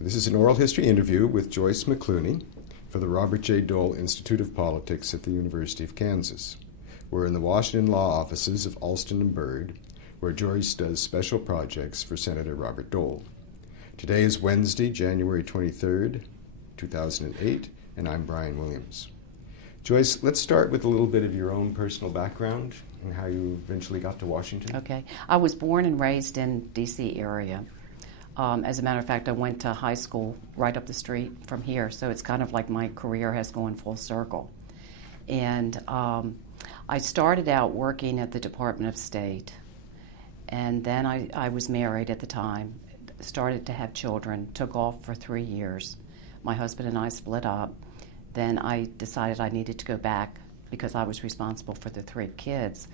This is an oral history interview with Joyce McCluney for the Robert J. Dole Institute of Politics at the University of Kansas. We're in the Washington law offices of Alston and Bird, where Joyce does special projects for Senator Robert Dole. Today is Wednesday, January 23rd, 2008, and I'm Brian Williams. Joyce, let's start with a little bit of your own personal background and how you eventually got to Washington. Okay. I was born and raised in D.C. area. As a matter of fact, I went to high school right up the street from here, so it's kind of like my career has gone full circle. And I started out working at the Department of State, and then I was married at the time, started to have children, took off for 3 years. My husband and I split up. Then I decided I needed to go back because I was responsible for the 3 kids.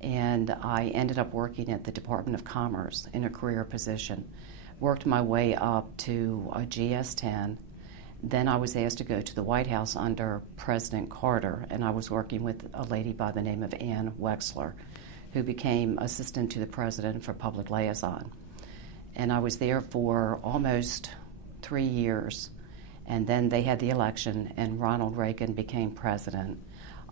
And I ended up working at the Department of Commerce in a career position. Worked my way up to a GS-10. Then I was asked to go to the White House under President Carter, and I was working with a lady by the name of Ann Wexler, who became Assistant to the President for Public Liaison. And I was there for almost 3 years. And then they had the election, and Ronald Reagan became president.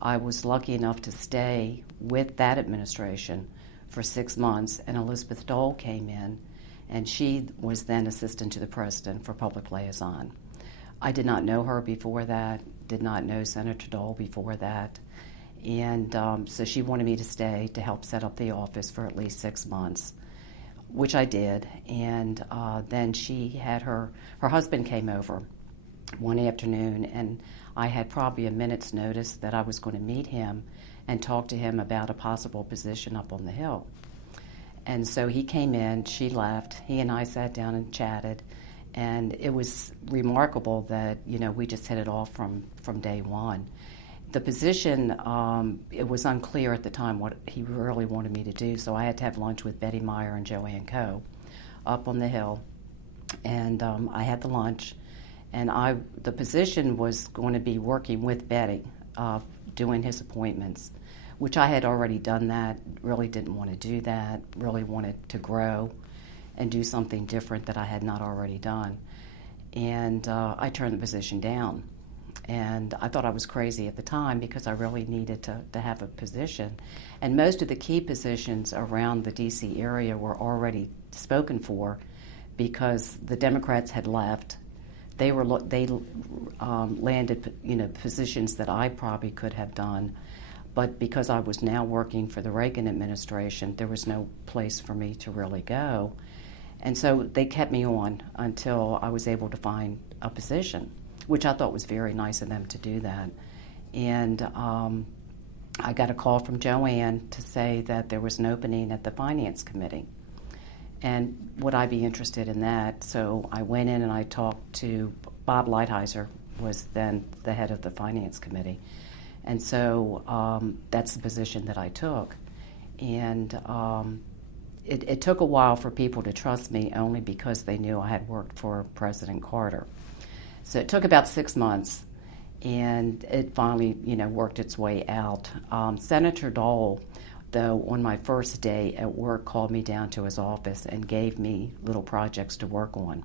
I was lucky enough to stay with that administration for 6 months, and Elizabeth Dole came in, and she was then Assistant to the President for Public Liaison. I did not know her before that, did not know Senator Dole before that, and so she wanted me to stay to help set up the office for at least 6 months, which I did. And then she had her husband came over one afternoon, and I had probably a minute's notice that I was going to meet him and talk to him about a possible position up on the Hill. And so he came in, she left, he and I sat down and chatted, and it was remarkable that, we just hit it off from day one. The position, it was unclear at the time what he really wanted me to do, so I had to have lunch with Betty Meyer and Joanne Coe up on the Hill, and I had the lunch, and the position was going to be working with Betty, doing his appointments, which I had already done that, really didn't want to do that, really wanted to grow and do something different that I had not already done. And I turned the position down. And I thought I was crazy at the time because I really needed to have a position. And most of the key positions around the D.C. area were already spoken for because the Democrats had left. They landed positions that I probably could have done. But because I was now working for the Reagan administration, there was no place for me to really go. And so they kept me on until I was able to find a position, which I thought was very nice of them to do that. And I got a call from Joanne to say that there was an opening at the Finance Committee. And would I be interested in that? So I went in and I talked to Bob Lighthizer, was then the head of the Finance Committee. And so that's the position that I took. And it took a while for people to trust me only because they knew I had worked for President Carter. So it took about 6 months, and it finally, worked its way out. Senator Dole, though, on my first day at work, called me down to his office and gave me little projects to work on.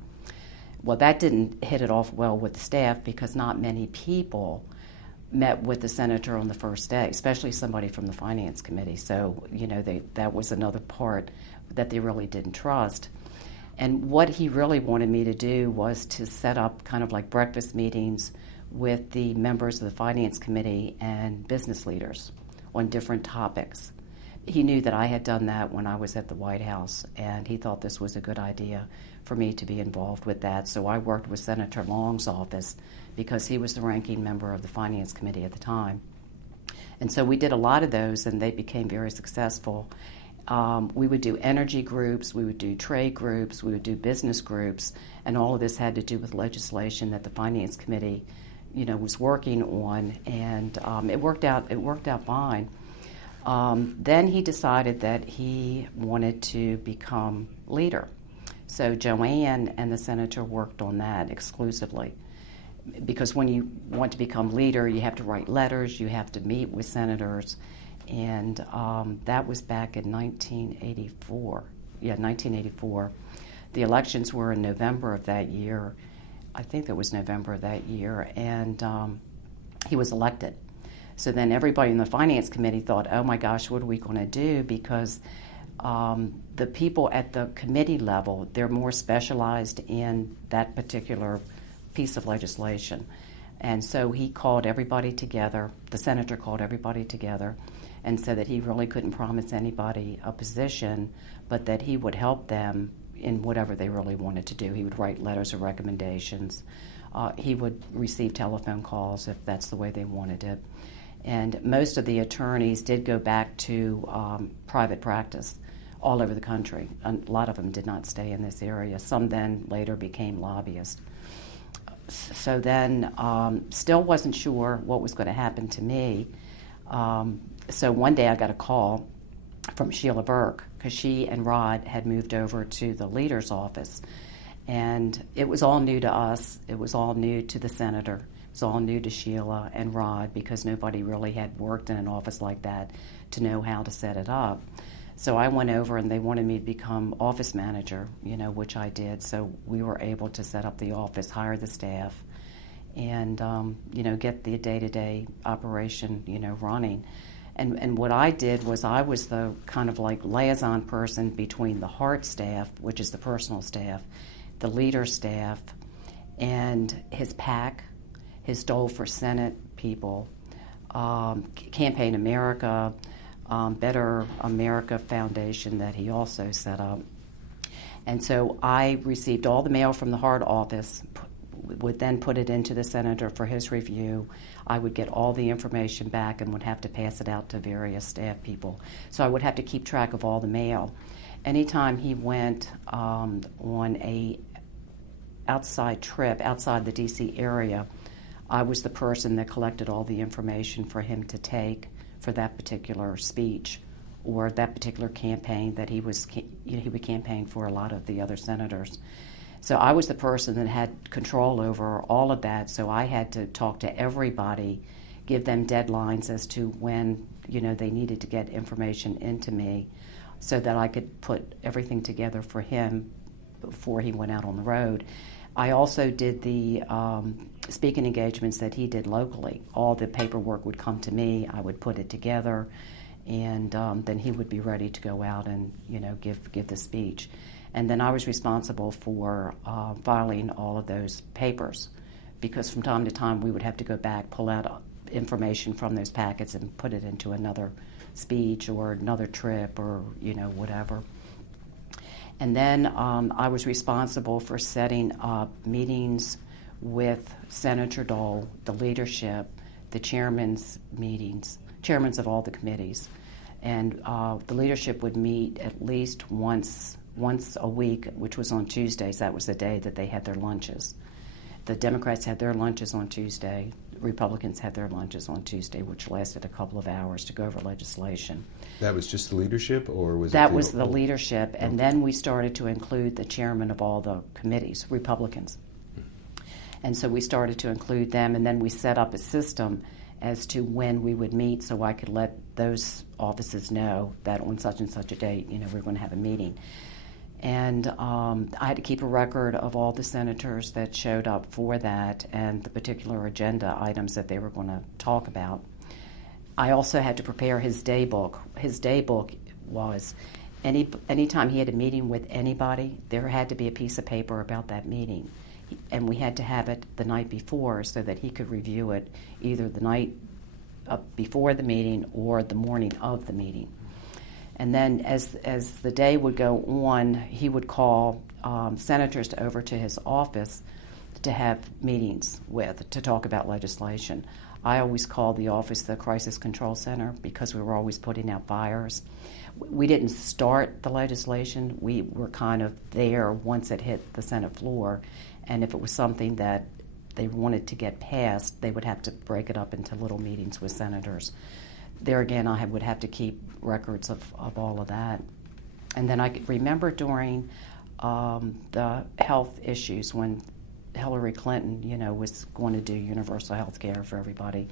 Well, that didn't hit it off well with the staff because not many people met with the senator on the first day, especially somebody from the Finance Committee. So, that was another part that they really didn't trust. And what he really wanted me to do was to set up kind of like breakfast meetings with the members of the Finance Committee and business leaders on different topics. He knew that I had done that when I was at the White House, and he thought this was a good idea for me to be involved with that. So I worked with Senator Long's office because he was the ranking member of the Finance Committee at the time. And so we did a lot of those, and they became very successful. We would do energy groups, we would do trade groups, we would do business groups, and all of this had to do with legislation that the Finance Committee, was working on, and it worked out fine. Then he decided that he wanted to become leader. So Joanne and the senator worked on that exclusively. Because when you want to become leader, you have to write letters, you have to meet with senators, and that was back in 1984. Yeah, 1984. The elections were in November of that year. I think it was November of that year, and he was elected. So then everybody in the Finance Committee thought, oh my gosh, what are we going to do? Because the people at the committee level, they're more specialized in that particular piece of legislation. And so he called everybody together, the senator called everybody together, and said that he really couldn't promise anybody a position, but that he would help them in whatever they really wanted to do. He would write letters of recommendations. He would receive telephone calls if that's the way they wanted it. And most of the attorneys did go back to private practice all over the country. A lot of them did not stay in this area. Some then later became lobbyists. So then still wasn't sure what was going to happen to me. So one day I got a call from Sheila Burke, because she and Rod had moved over to the leader's office. And it was all new to us. It was all new to the senator. It was all new to Sheila and Rod, because nobody really had worked in an office like that to know how to set it up. So I went over and they wanted me to become office manager, which I did. So we were able to set up the office, hire the staff, and, get the day-to-day operation, running. And what I did was I was the kind of like liaison person between the Hart staff, which is the personal staff, the leader staff, and his PAC, his Dole for Senate people, Campaign America, Better America Foundation that he also set up. And so I received all the mail from the Hart office, would then put it into the senator for his review. I would get all the information back and would have to pass it out to various staff people. So I would have to keep track of all the mail. Anytime he went on a outside trip outside the D.C. area, I was the person that collected all the information for him to take for that particular speech or that particular campaign that he would campaign for a lot of the other senators. So I was the person that had control over all of that, so I had to talk to everybody, give them deadlines as to when, they needed to get information into me so that I could put everything together for him before he went out on the road. I also did the speaking engagements that he did locally. All the paperwork would come to me, I would put it together, and then he would be ready to go out and, give the speech. And then I was responsible for filing all of those papers, because from time to time we would have to go back, pull out information from those packets and put it into another speech or another trip or, whatever. And then I was responsible for setting up meetings with Senator Dole, the leadership, the chairman's meetings, chairmans of all the committees. And the leadership would meet at least once a week, which was on Tuesdays. That was the day that they had their lunches. The Democrats had their lunches on Tuesday. Republicans had their lunches on Tuesday, which lasted a couple of hours to go over legislation. That was just the leadership, or was that it was the leadership, and then we started to include the chairman of all the committees, Republicans. And so we started to include them, and then we set up a system as to when we would meet so I could let those offices know that on such and such a date, we're going to have a meeting. And I had to keep a record of all the senators that showed up for that and the particular agenda items that they were going to talk about. I also had to prepare his day book. His day book was anytime he had a meeting with anybody, there had to be a piece of paper about that meeting. And we had to have it the night before so that he could review it either the night before the meeting or the morning of the meeting. And then as the day would go on, he would call senators over to his office to have meetings with, to talk about legislation. I always called the office the Crisis Control Center because we were always putting out fires. We didn't start the legislation. We were kind of there once it hit the Senate floor. And if it was something that they wanted to get passed, they would have to break it up into little meetings with senators. There again, I would have to keep records of all of that. And then I could remember during the health issues when Hillary Clinton, was going to do universal health care for everybody,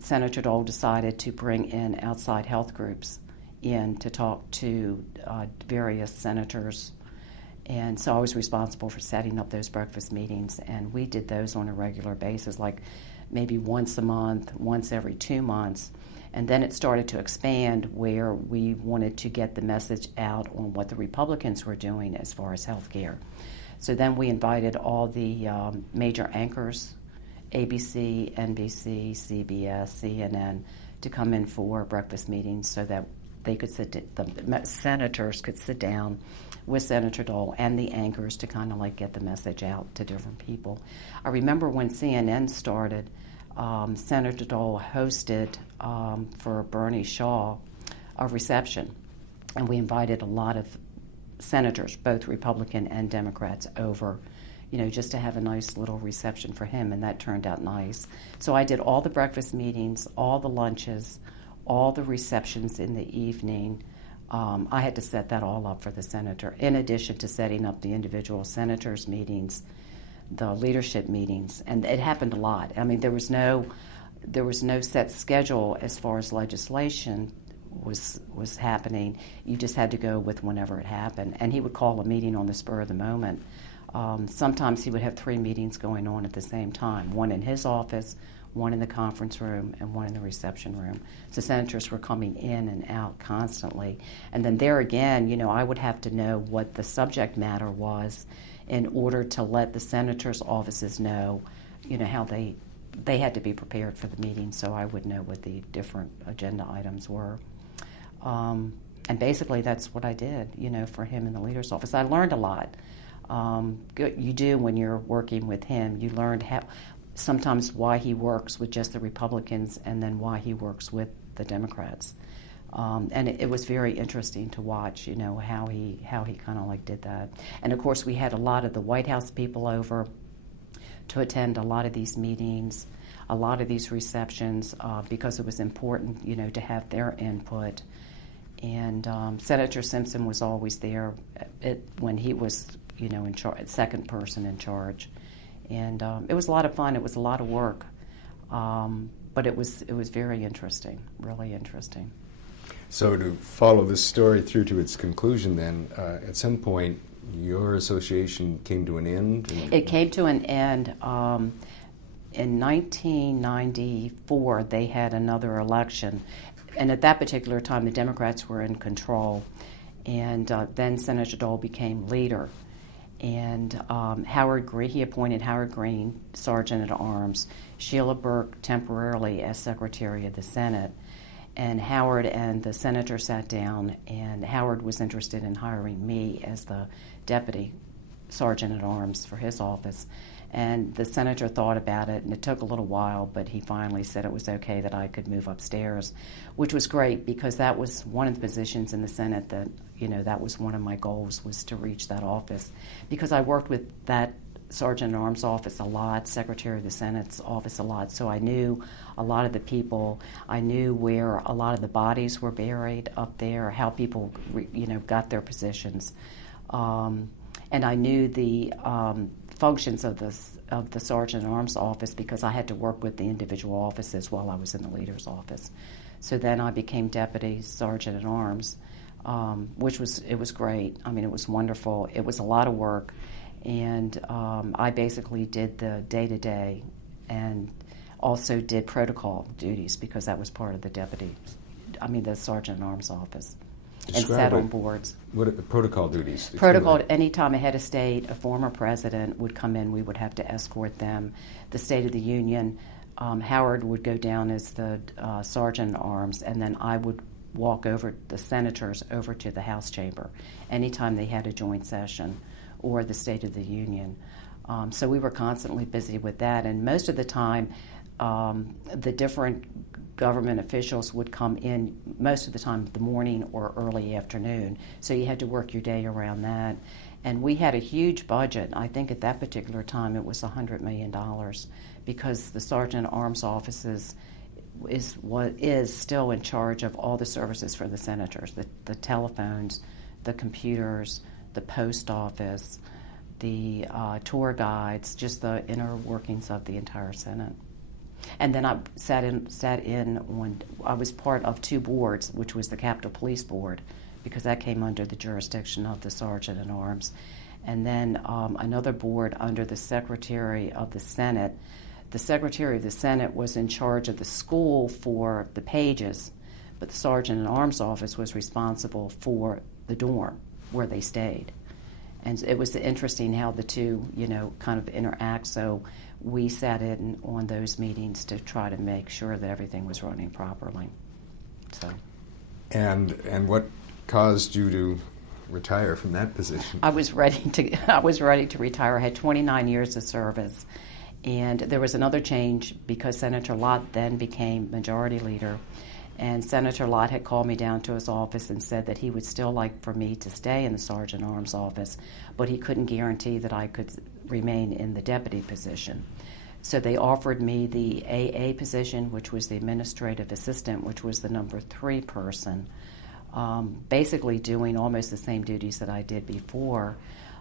Senator Dole decided to bring in outside health groups in to talk to various senators And so I was responsible for setting up those breakfast meetings, and we did those on a regular basis, like maybe once a month, once every 2 months. And then it started to expand where we wanted to get the message out on what the Republicans were doing as far as health care. So then we invited all the major anchors, ABC, NBC, CBS, CNN, to come in for breakfast meetings so that they could the senators could sit down with Senator Dole and the anchors to kind of like get the message out to different people. I remember when CNN started, Senator Dole hosted for Bernie Shaw a reception, and we invited a lot of senators, both Republican and Democrats, over, just to have a nice little reception for him, and that turned out nice. So I did all the breakfast meetings, all the lunches, all the receptions in the evening. I had to set that all up for the senator, in addition to setting up the individual senators' meetings, the leadership meetings, and it happened a lot. I mean, there was no set schedule as far as legislation was happening. You just had to go with whenever it happened, and he would call a meeting on the spur of the moment. Sometimes he would have 3 meetings going on at the same time, one in his office, one in the conference room, and one in the reception room. So senators were coming in and out constantly. And then there again, I would have to know what the subject matter was in order to let the senators' offices know, how they had to be prepared for the meeting, so I would know what the different agenda items were. And basically that's what I did, for him in the leader's office. I learned a lot. You do when you're working with him. You learned sometimes why he works with just the Republicans and then why he works with the Democrats. And it was very interesting to watch, how he kind of like did that. And of course we had a lot of the White House people over to attend a lot of these meetings, a lot of these receptions, because it was important, to have their input. And Senator Simpson was always there when he was, in charge, second person in charge. And it was a lot of fun. It was a lot of work, but it was very interesting, really interesting. So to follow this story through to its conclusion, then at some point your association came to an end. It came to an end. In 1994, they had another election. And at that particular time, the Democrats were in control. And then Senator Dole became leader. And he appointed Howard Green, Sergeant at Arms, Sheila Burke temporarily as Secretary of the Senate. And Howard and the senator sat down, and Howard was interested in hiring me as the Deputy Sergeant at Arms for his office. And the senator thought about it, and it took a little while, but he finally said it was okay that I could move upstairs, which was great because that was one of the positions in the Senate that, that was one of my goals, was to reach that office. Because I worked with that Sergeant at Arms office a lot, Secretary of the Senate's office a lot, so I knew a lot of the people. I knew where a lot of the bodies were buried up there, how people, got their positions. And I knew the functions of the Sergeant at Arms office because I had to work with the individual offices while I was in the leader's office. So then I became Deputy Sergeant at Arms, which was great. I mean, it was wonderful. It was a lot of work, and I basically did the day-to-day and also did protocol duties because that was part of the the Sergeant at Arms office. And sat on boards. What are the protocol duties? Protocol, anytime a head of state, a former president would come in, we would have to escort them. The State of the Union, Howard would go down as the Sergeant at Arms, and then I would walk the senators over to the House chamber anytime they had a joint session, or the State of the Union. So we were constantly busy with that, and most of the time the different government officials would come in most of the time the morning or early afternoon, so you had to work your day around that. And we had a huge budget. I think at that particular time it was $100 million because the Sergeant at Arms offices is still in charge of all the services for the senators, the telephones, the computers, the post office, the tour guides, just the inner workings of the entire Senate. And then I sat in when I was part of 2 boards, which was the Capitol Police Board, because that came under the jurisdiction of the Sergeant at Arms, and then another board under the Secretary of the Senate. The Secretary of the Senate was in charge of the school for the pages, but the Sergeant at Arms office was responsible for the dorm where they stayed. And it was interesting how the two, kind of interact. So we sat in on those meetings to try to make sure that everything was running properly. So. And what caused you to retire from that position? I was ready to retire. I had 29 years of service. And there was another change because Senator Lott then became Majority Leader. And Senator Lott had called me down to his office and said that he would still like for me to stay in the Sergeant at Arms office, but he couldn't guarantee that I could remain in the deputy position. So they offered me the AA position, which was the administrative assistant, which was the number 3 person, basically doing almost the same duties that I did before.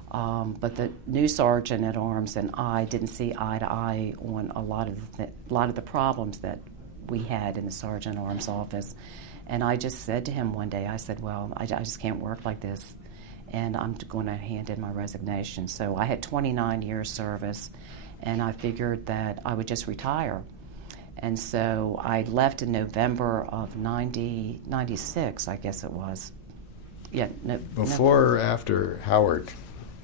But the new Sergeant at Arms and I didn't see eye to eye on a lot of the problems that we had in the Sergeant at Arms office. And I just said to him one day, I said, well, I just can't work like this, and I'm going to hand in my resignation. So I had 29 years service, and I figured that I would just retire. And so I left in November of 96, I guess it was. Yeah. Before or after Howard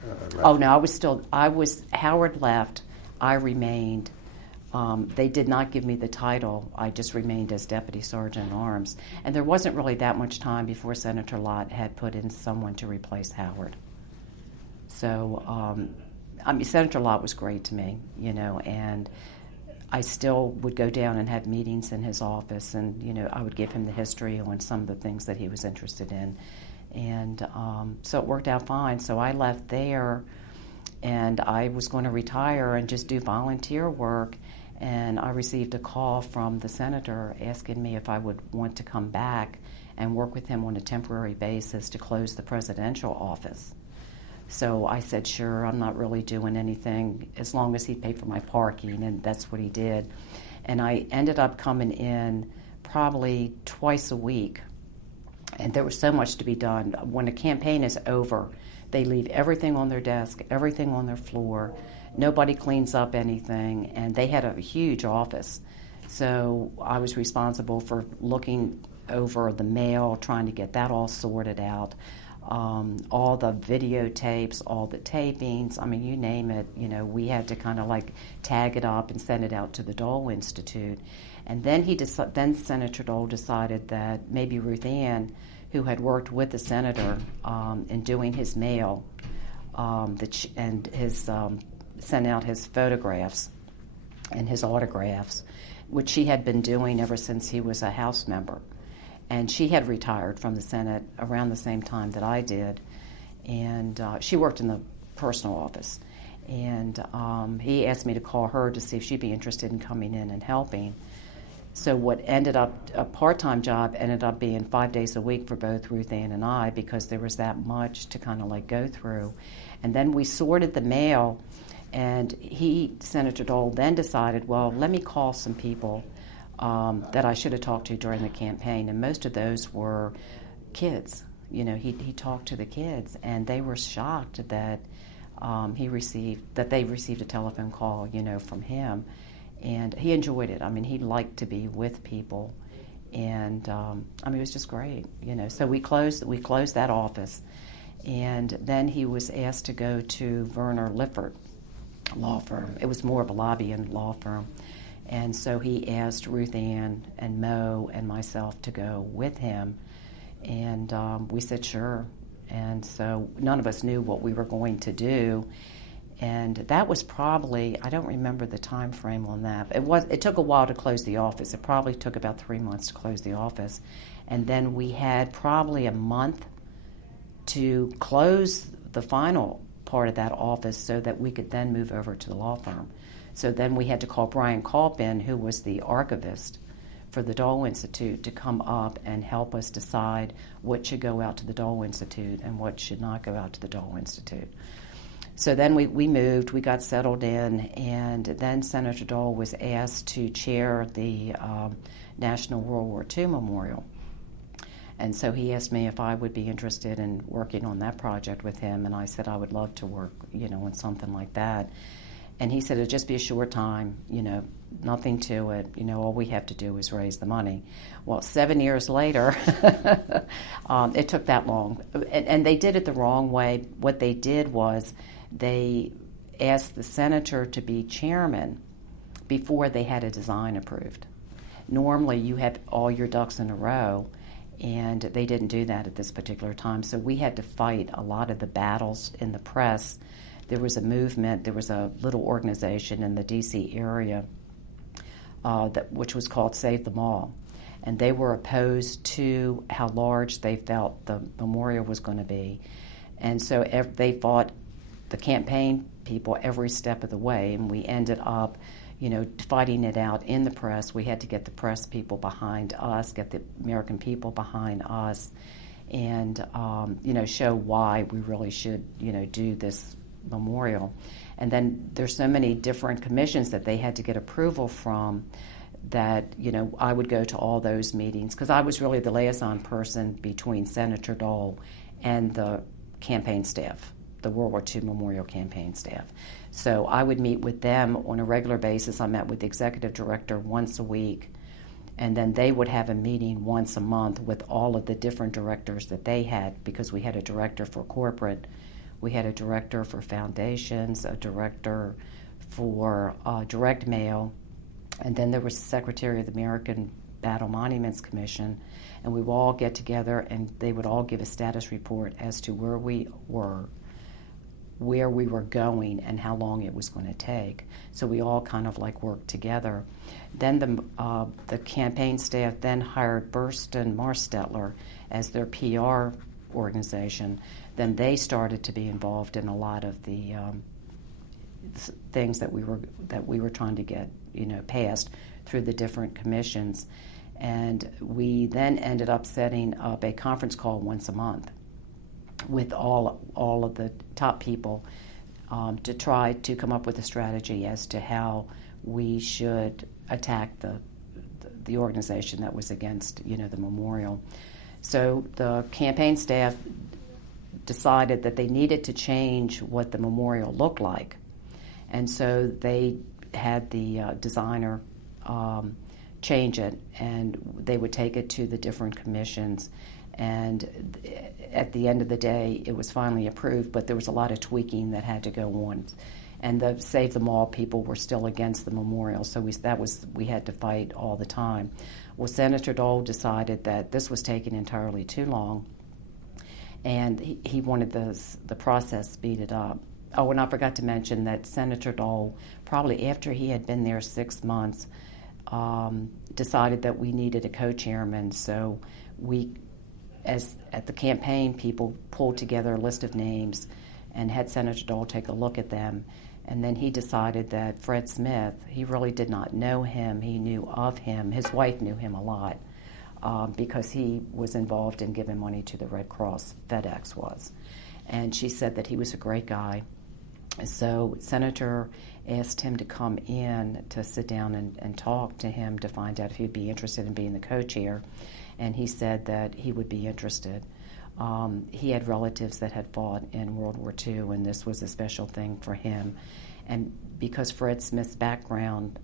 left? Oh, no, Howard left, I remained. They did not give me the title. I just remained as Deputy Sergeant at Arms. And there wasn't really that much time before Senator Lott had put in someone to replace Howard. So, Senator Lott was great to me, and I still would go down and have meetings in his office, and, I would give him the history on some of the things that he was interested in. And so it worked out fine. So I left there, and I was going to retire and just do volunteer work. And I received a call from the senator asking me if I would want to come back and work with him on a temporary basis to close the presidential office. So I said, sure, I'm not really doing anything as long as he paid for my parking, and that's what he did. And I ended up coming in probably twice a week, and there was so much to be done. When a campaign is over, they leave everything on their desk, everything on their floor. Nobody cleans up anything, and they had a huge office. So I was responsible for looking over the mail, trying to get that all sorted out, all the videotapes, all the tapings, you name it. We had to kind of like tag it up and send it out to the Dole Institute. And then then Senator Dole decided that maybe Ruth Ann, who had worked with the senator in doing his mail, and his sent out his photographs and his autographs, which she had been doing ever since he was a House member. And she had retired from the Senate around the same time that I did, and she worked in the personal office. And he asked me to call her to see if she'd be interested in coming in and helping. So what ended up a part-time job ended up being 5 days a week for both Ruth Ann and I, because there was that much to kind of like go through. And then we sorted the mail, and Senator Dole, then decided, well, let me call some people that I should have talked to during the campaign, and most of those were kids. He talked to the kids, and they were shocked that they received a telephone call, from him. And he enjoyed it. He liked to be with people, and it was just great, So we closed that office, and then he was asked to go to Werner Lippert law firm. It was more of a lobbying law firm, and so he asked Ruth Ann and Mo and myself to go with him, and we said sure. And so none of us knew what we were going to do. And that was probably, I don't remember the time frame on that. It took a while to close the office. It probably took about 3 months to close the office. And then we had probably a month to close the final part of that office so that we could then move over to the law firm. So then we had to call Brien R, who was the archivist for the Dole Institute, to come up and help us decide what should go out to the Dole Institute and what should not go out to the Dole Institute. So then we moved, we got settled in, and then Senator Dole was asked to chair the National World War II Memorial. And so he asked me if I would be interested in working on that project with him, and I said I would love to work, on something like that. And he said it'd just be a short time, nothing to it, all we have to do is raise the money. Well, 7 years later, it took that long. And they did it the wrong way. What they did was they asked the senator to be chairman before they had a design approved. Normally, you have all your ducks in a row, and they didn't do that at this particular time. So we had to fight a lot of the battles in the press. There was a movement, there was a little organization in the D.C. area which was called Save the Mall. And they were opposed to how large they felt the memorial was going to be. And so they fought the campaign people every step of the way, and we ended up fighting it out in the press. We had to get the press people behind us, get the American people behind us, and show why we really should do this memorial. And then there's so many different commissions that they had to get approval from that I would go to all those meetings because I was really the liaison person between Senator Dole and the campaign staff, the World War II Memorial Campaign staff. So I would meet with them on a regular basis. I met with the executive director once a week, and then they would have a meeting once a month with all of the different directors that they had, because we had a director for corporate, we had a director for foundations, a director for direct mail, and then there was the secretary of the American Battle Monuments Commission, and we would all get together and they would all give a status report as to where we were, where we were going, and how long it was going to take. So we all kind of worked together. Then the campaign staff then hired Burstyn Marstetler as their PR organization. Then they started to be involved in a lot of the things that we were trying to get passed through the different commissions. And we then ended up setting up a conference call once a month with all of the top people to try to come up with a strategy as to how we should attack the organization that was against the memorial. So the campaign staff decided that they needed to change what the memorial looked like, and so they had the designer change it, and they would take it to the different commissions. And at the end of the day, it was finally approved, but there was a lot of tweaking that had to go on. And the Save the Mall people were still against the memorial, so we had to fight all the time. Well, Senator Dole decided that this was taking entirely too long, and he wanted the process speeded up. Oh, and I forgot to mention that Senator Dole, probably after he had been there 6 months, decided that we needed a co-chairman, so at the campaign, people pulled together a list of names and had Senator Dole take a look at them. And then he decided that Fred Smith, he really did not know him. He knew of him. His wife knew him a lot because he was involved in giving money to the Red Cross. FedEx was. And she said that he was a great guy. So Senator asked him to come in to sit down and talk to him to find out if he'd be interested in being the co-chair. And he said that he would be interested. He had relatives that had fought in World War II, and this was a special thing for him. And because Fred Smith's background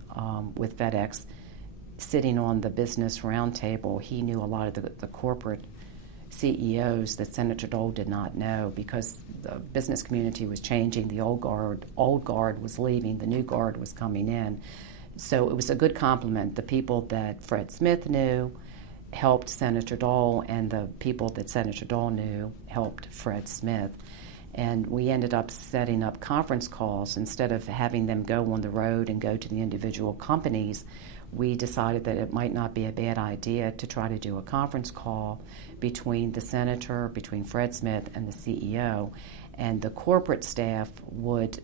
with FedEx, sitting on the business roundtable, he knew a lot of the corporate CEOs that Senator Dole did not know, because the business community was changing. The old guard was leaving, the new guard was coming in. So it was a good compliment. The people that Fred Smith knew helped Senator Dole, and the people that Senator Dole knew helped Fred Smith. And we ended up setting up conference calls. Instead of having them go on the road and go to the individual companies, we decided that it might not be a bad idea to try to do a conference call between the senator, between Fred Smith and the CEO. And the corporate staff would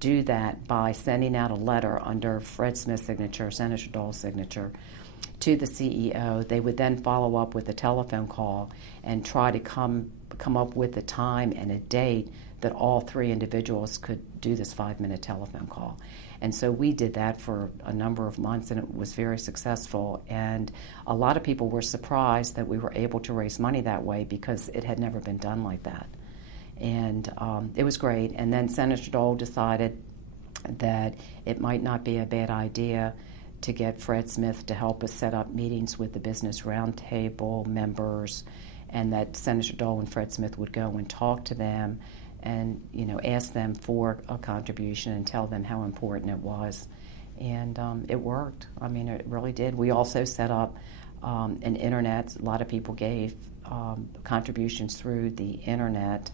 do that by sending out a letter under Fred Smith's signature, Senator Dole's signature, to the CEO. They would then follow up with a telephone call and try to come up with a time and a date that all 3 individuals could do this 5-minute telephone call. And so we did that for a number of months, and it was very successful. And a lot of people were surprised that we were able to raise money that way because it had never been done like that. And it was great. And then Senator Dole decided that it might not be a bad idea to get Fred Smith to help us set up meetings with the Business Roundtable members, and that Senator Dole and Fred Smith would go and talk to them and, ask them for a contribution and tell them how important it was. And it worked. I mean, it really did. We also set up an internet. A lot of people gave contributions through the internet.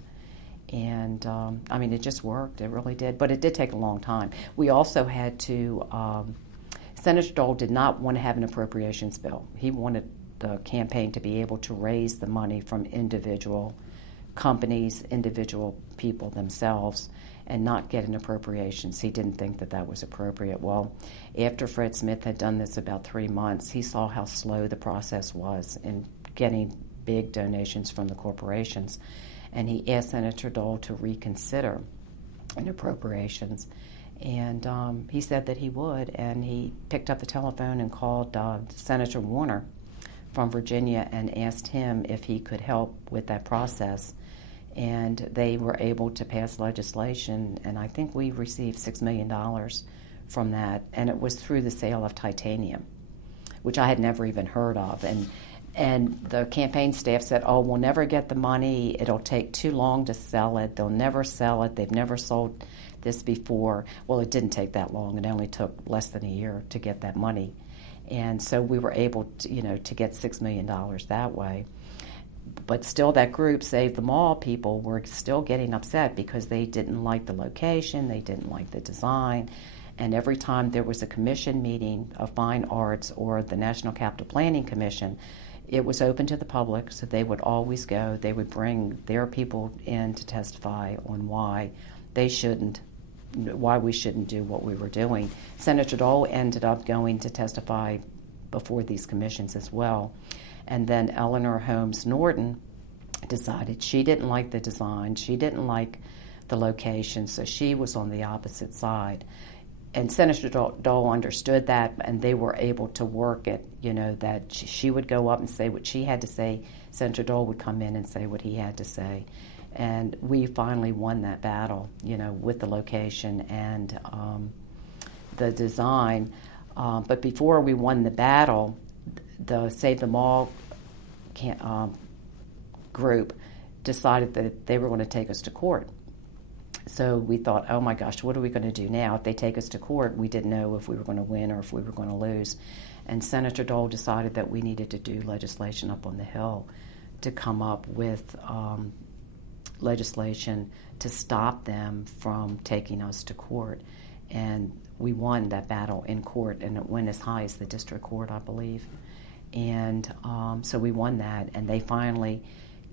And, it just worked. It really did. But it did take a long time. We also had to, Senator Dole did not want to have an appropriations bill. He wanted the campaign to be able to raise the money from individual companies, individual people themselves, and not get an appropriations. He didn't think that that was appropriate. Well, after Fred Smith had done this about 3 months, he saw how slow the process was in getting big donations from the corporations. And he asked Senator Dole to reconsider an appropriations. And he said that he would, and he picked up the telephone and called Senator Warner from Virginia and asked him if he could help with that process. And they were able to pass legislation, and I think we received $6 million from that, and it was through the sale of titanium, which I had never even heard of. And the campaign staff said, oh, we'll never get the money. It'll take too long to sell it. They'll never sell it. They've never sold this before. Well, it didn't take that long. It only took less than a year to get that money. And so we were able to, to get $6 million that way. But still, that group, Save the Mall people, were still getting upset because they didn't like the location, they didn't like the design. And every time there was a commission meeting of fine arts or the National Capital Planning Commission, it was open to the public, so they would always go. They would bring their people in to testify on why we shouldn't do what we were doing. Senator Dole ended up going to testify before these commissions as well. And then Eleanor Holmes Norton decided she didn't like the design, she didn't like the location, so she was on the opposite side. And Senator Dole understood that, and they were able to work it, that she would go up and say what she had to say. Senator Dole would come in and say what he had to say. And we finally won that battle, with the location and the design. But before we won the battle, the Save the Mall group decided that they were going to take us to court. So we thought, oh my gosh, what are we going to do now? If they take us to court, we didn't know if we were going to win or if we were going to lose. And Senator Dole decided that we needed to do legislation up on the Hill to come up with legislation to stop them from taking us to court. And we won that battle in court, and it went as high as the district court, I believe. And so we won that, and they finally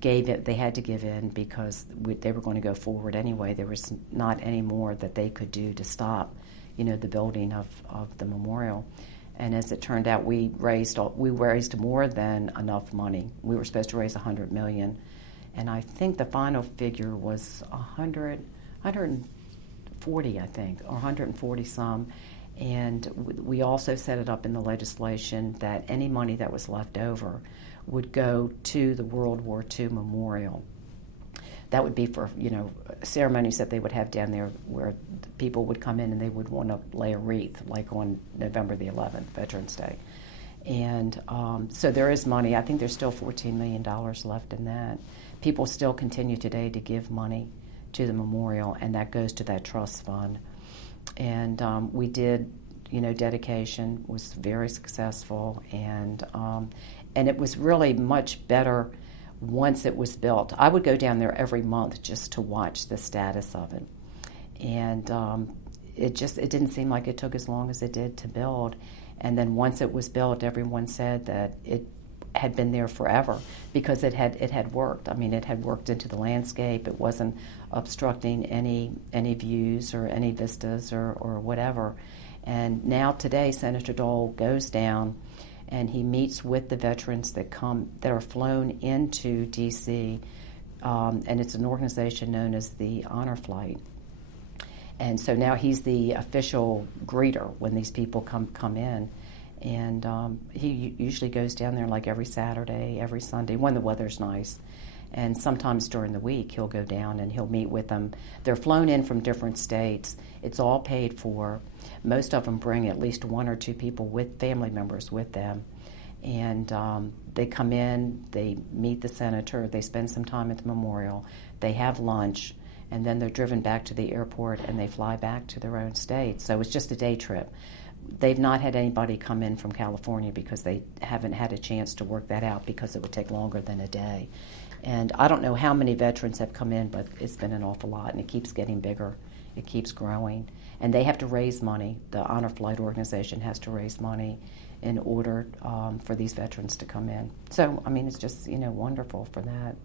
gave it. They had to give in because they were going to go forward anyway. There was not any more that they could do to stop, the building of the memorial. And as it turned out, we raised more than enough money. We were supposed to raise $100 million, and I think the final figure was 140, I think, or 140 some. And we also set it up in the legislation that any money that was left over would go to the World War II Memorial. That would be for, ceremonies that they would have down there where people would come in and they would want to lay a wreath, like on November the 11th, Veterans Day. And so there is money. I think there's still $14 million left in that. People still continue today to give money to the memorial, and that goes to that trust fund. And we did, dedication was very successful, and it was really much better once it was built. I would go down there every month just to watch the status of it, and it didn't seem like it took as long as it did to build. And then once it was built, everyone said that it had been there forever because it had worked. I mean, it had worked into the landscape. It wasn't obstructing any views or any vistas or whatever. And now today, Senator Dole goes down and he meets with the veterans that are flown into D.C. and it's an organization known as the Honor Flight. And so now he's the official greeter when these people come in. And he usually goes down there like every Saturday, every Sunday, when the weather's nice. And sometimes during the week, he'll go down and he'll meet with them. They're flown in from different states. It's all paid for. Most of them bring at least one or two people with family members with them. And they come in, they meet the senator, they spend some time at the memorial, they have lunch, and then they're driven back to the airport and they fly back to their own state. So it's just a day trip. They've not had anybody come in from California because they haven't had a chance to work that out because it would take longer than a day. And I don't know how many veterans have come in, but it's been an awful lot, and it keeps getting bigger. It keeps growing. And they have to raise money. The Honor Flight organization has to raise money in order for these veterans to come in. So, I mean, it's just, wonderful for that.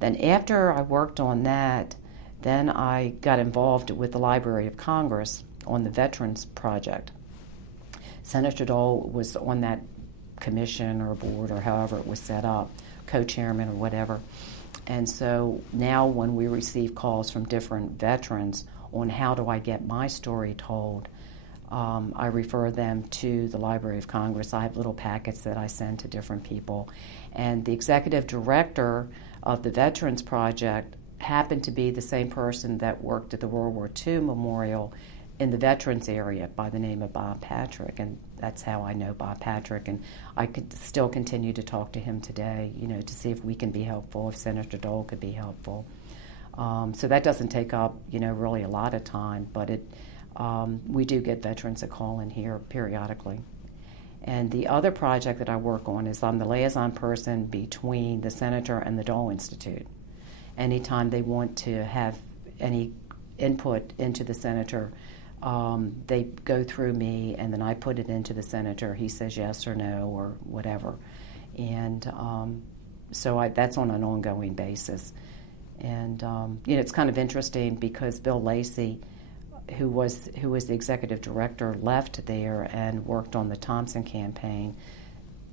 Then after I worked on that, then I got involved with the Library of Congress on the Veterans Project. Senator Dole was on that commission or board or however it was set up, co-chairman or whatever. And so now when we receive calls from different veterans on how do I get my story told, I refer them to the Library of Congress. I have little packets that I send to different people. And the executive director of the Veterans Project happened to be the same person that worked at the World War II Memorial in the veterans area by the name of Bob Patrick. And that's how I know Bob Patrick. And I could still continue to talk to him today, to see if we can be helpful, if Senator Dole could be helpful. So that doesn't take up, really a lot of time, but we do get veterans that call in here periodically. And the other project that I work on is I'm the liaison person between the Senator and the Dole Institute. Anytime they want to have any input into the Senator, they go through me, and then I put it into the Senator. He says yes or no or whatever. And so that's on an ongoing basis. And, it's kind of interesting because Bill Lacey, who was the executive director, left there and worked on the Thompson campaign.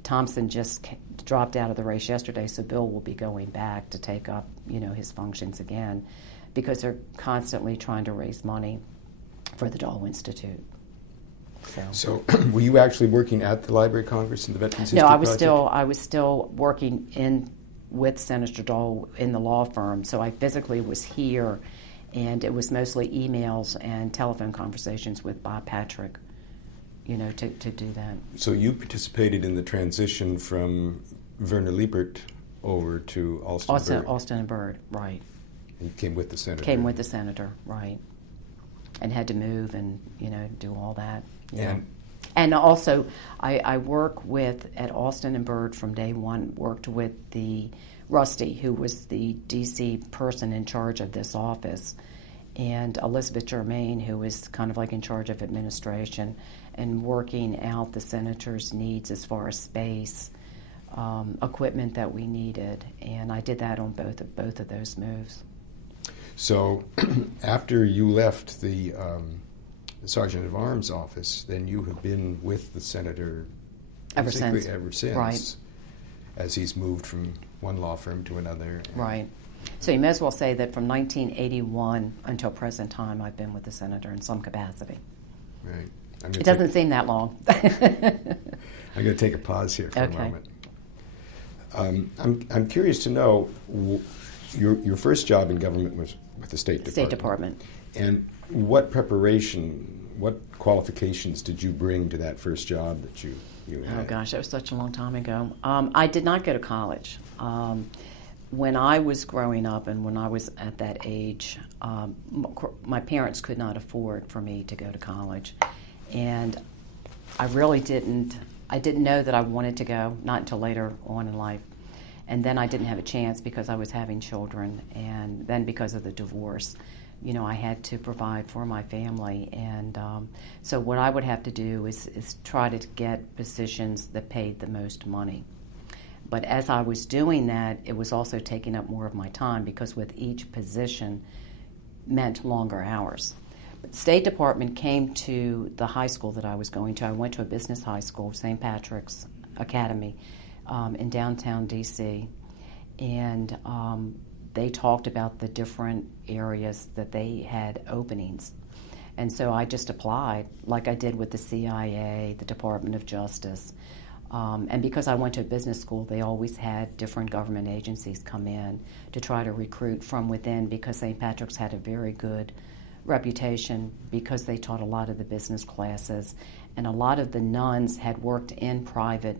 Thompson just dropped out of the race yesterday, so Bill will be going back to take up, his functions again, because they're constantly trying to raise money for the Dole Institute. So were you actually working at the Library of Congress and the Veterans Institute? No, I was still working with Senator Dole in the law firm, so I physically was here. And it was mostly emails and telephone conversations with Bob Patrick, to do that. So you participated in the transition from Werner Liebert over to Alston and Byrd. Alston and Byrd, right. And you came with the Senator. Came with the Senator, right. And had to move and, do all that. Yeah. And also, I work at Alston and Byrd from day one, worked with the Rusty, who was the D.C. person in charge of this office, and Elizabeth Germain, who was kind of like in charge of administration, and working out the senator's needs as far as space, equipment that we needed. And I did that on both of those moves. So after you left the Sergeant of Arms office, then you have been with the senator ever since, right, as he's moved from one law firm to another. Right. So you may as well say that from 1981 until present time, I've been with the senator in some capacity. Right. It doesn't seem that long. I'm going to take a pause here for a moment. I'm curious to know, your first job in government was with the State Department. State Department. And what preparation, what qualifications did you bring to that first job that you had? Oh gosh, that was such a long time ago. I did not go to college. When I was growing up and when I was at that age, my parents could not afford for me to go to college. And I really didn't know that I wanted to go, not until later on in life. And then I didn't have a chance because I was having children, and then because of the divorce, I had to provide for my family. And so what I would have to do is try to get positions that paid the most money. But as I was doing that, it was also taking up more of my time because with each position meant longer hours. But the State Department came to the high school that I was going to. I went to a business high school, St. Patrick's Academy, in downtown D.C. and they talked about the different areas that they had openings. And so I just applied, like I did with the CIA, the Department of Justice. And because I went to a business school, they always had different government agencies come in to try to recruit from within, because St. Patrick's had a very good reputation because they taught a lot of the business classes. And a lot of the nuns had worked in private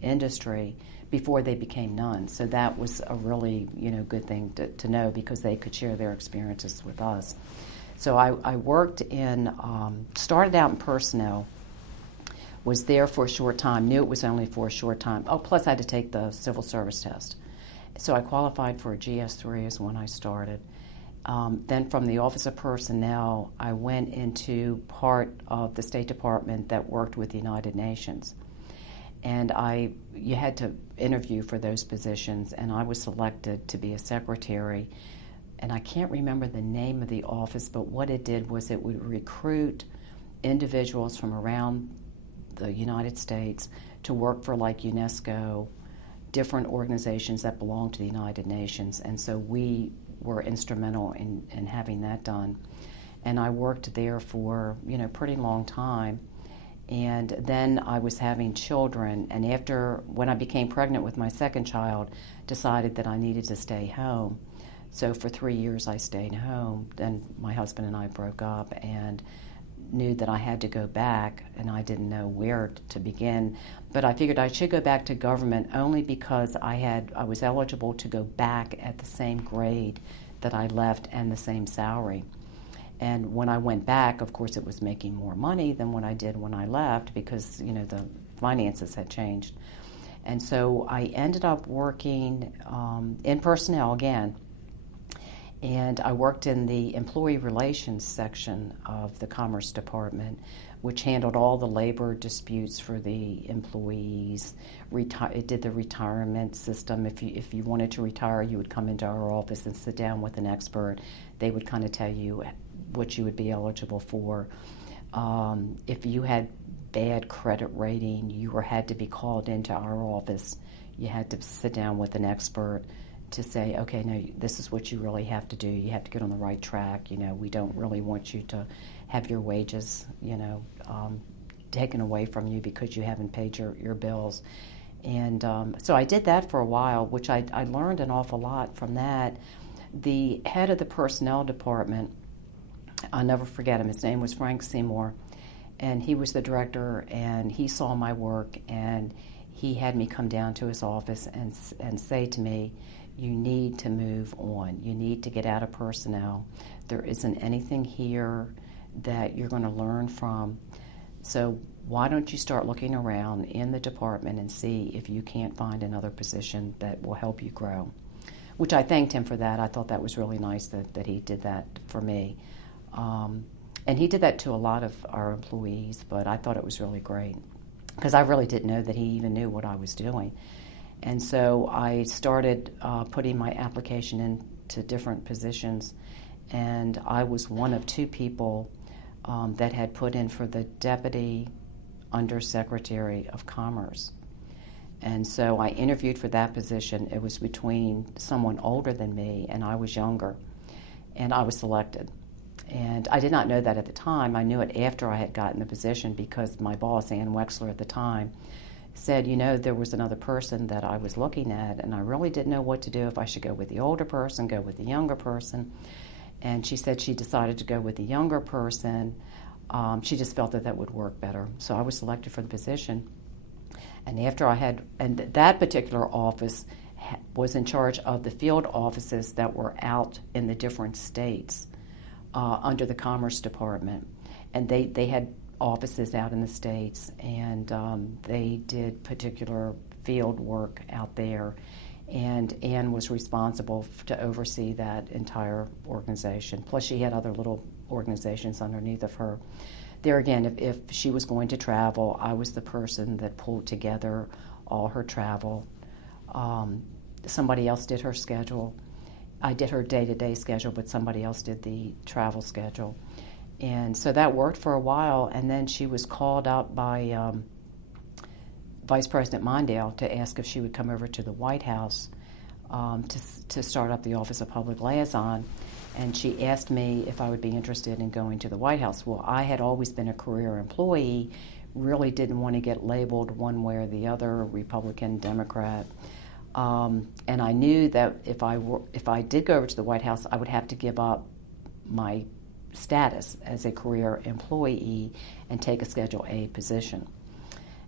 industry before they became nuns. So that was a really, good thing to know, because they could share their experiences with us. So I worked started out in personnel, was there for a short time, knew it was only for a short time. Oh, plus I had to take the civil service test. So I qualified for a GS3 is when I started. Then from the Office of Personnel, I went into part of the State Department that worked with the United Nations. And you had to interview for those positions, and I was selected to be a secretary. And I can't remember the name of the office, but what it did was it would recruit individuals from around the United States to work for like UNESCO, different organizations that belong to the United Nations. And so we were instrumental in having that done. And I worked there for, pretty long time. And then I was having children, and when I became pregnant with my second child, decided that I needed to stay home. So for 3 years I stayed home. Then my husband and I broke up and knew that I had to go back, and I didn't know where to begin. But I figured I should go back to government only because I was eligible to go back at the same grade that I left and the same salary. And when I went back, of course, it was making more money than what I did when I left, because, the finances had changed. And so I ended up working in personnel again. And I worked in the employee relations section of the Commerce Department, which handled all the labor disputes for the employees. It did the retirement system. If you wanted to retire, you would come into our office and sit down with an expert. They would kind of tell you what you would be eligible for. If you had bad credit rating, you had to be called into our office. You had to sit down with an expert to say, okay, no, this is what you really have to do. You have to get on the right track. We don't really want you to have your wages, taken away from you because you haven't paid your bills. And so I did that for a while, which I learned an awful lot from that. The head of the personnel department, I'll never forget him. His name was Frank Seymour, and he was the director, and he saw my work, and he had me come down to his office and say to me, you need to move on. You need to get out of personnel. There isn't anything here that you're going to learn from. So why don't you start looking around in the department and see if you can't find another position that will help you grow? Which I thanked him for that. I thought that was really nice that he did that for me. And he did that to a lot of our employees, but I thought it was really great because I really didn't know that he even knew what I was doing. And so I started putting my application into different positions, and I was one of two people that had put in for the Deputy Undersecretary of Commerce. And so I interviewed for that position. It was between someone older than me, and I was younger, and I was selected. And I did not know that at the time. I knew it after I had gotten the position because my boss, Ann Wexler at the time, said, there was another person that I was looking at, and I really didn't know what to do, if I should go with the older person, go with the younger person. And she said she decided to go with the younger person. She just felt that would work better. So I was selected for the position. And that particular office was in charge of the field offices that were out in the different states under the Commerce Department. And they had offices out in the states, and they did particular field work out there, and Anne was responsible to oversee that entire organization. Plus she had other little organizations underneath of her. There again, if she was going to travel, I was the person that pulled together all her travel. Somebody else did her schedule. I did her day-to-day schedule, but somebody else did the travel schedule. And so that worked for a while, and then she was called up by Vice President Mondale to ask if she would come over to the White House to start up the Office of Public Liaison. And she asked me if I would be interested in going to the White House. Well, I had always been a career employee, really didn't want to get labeled one way or the other, Republican, Democrat. And I knew that if I did go over to the White House, I would have to give up my status as a career employee and take a Schedule A position.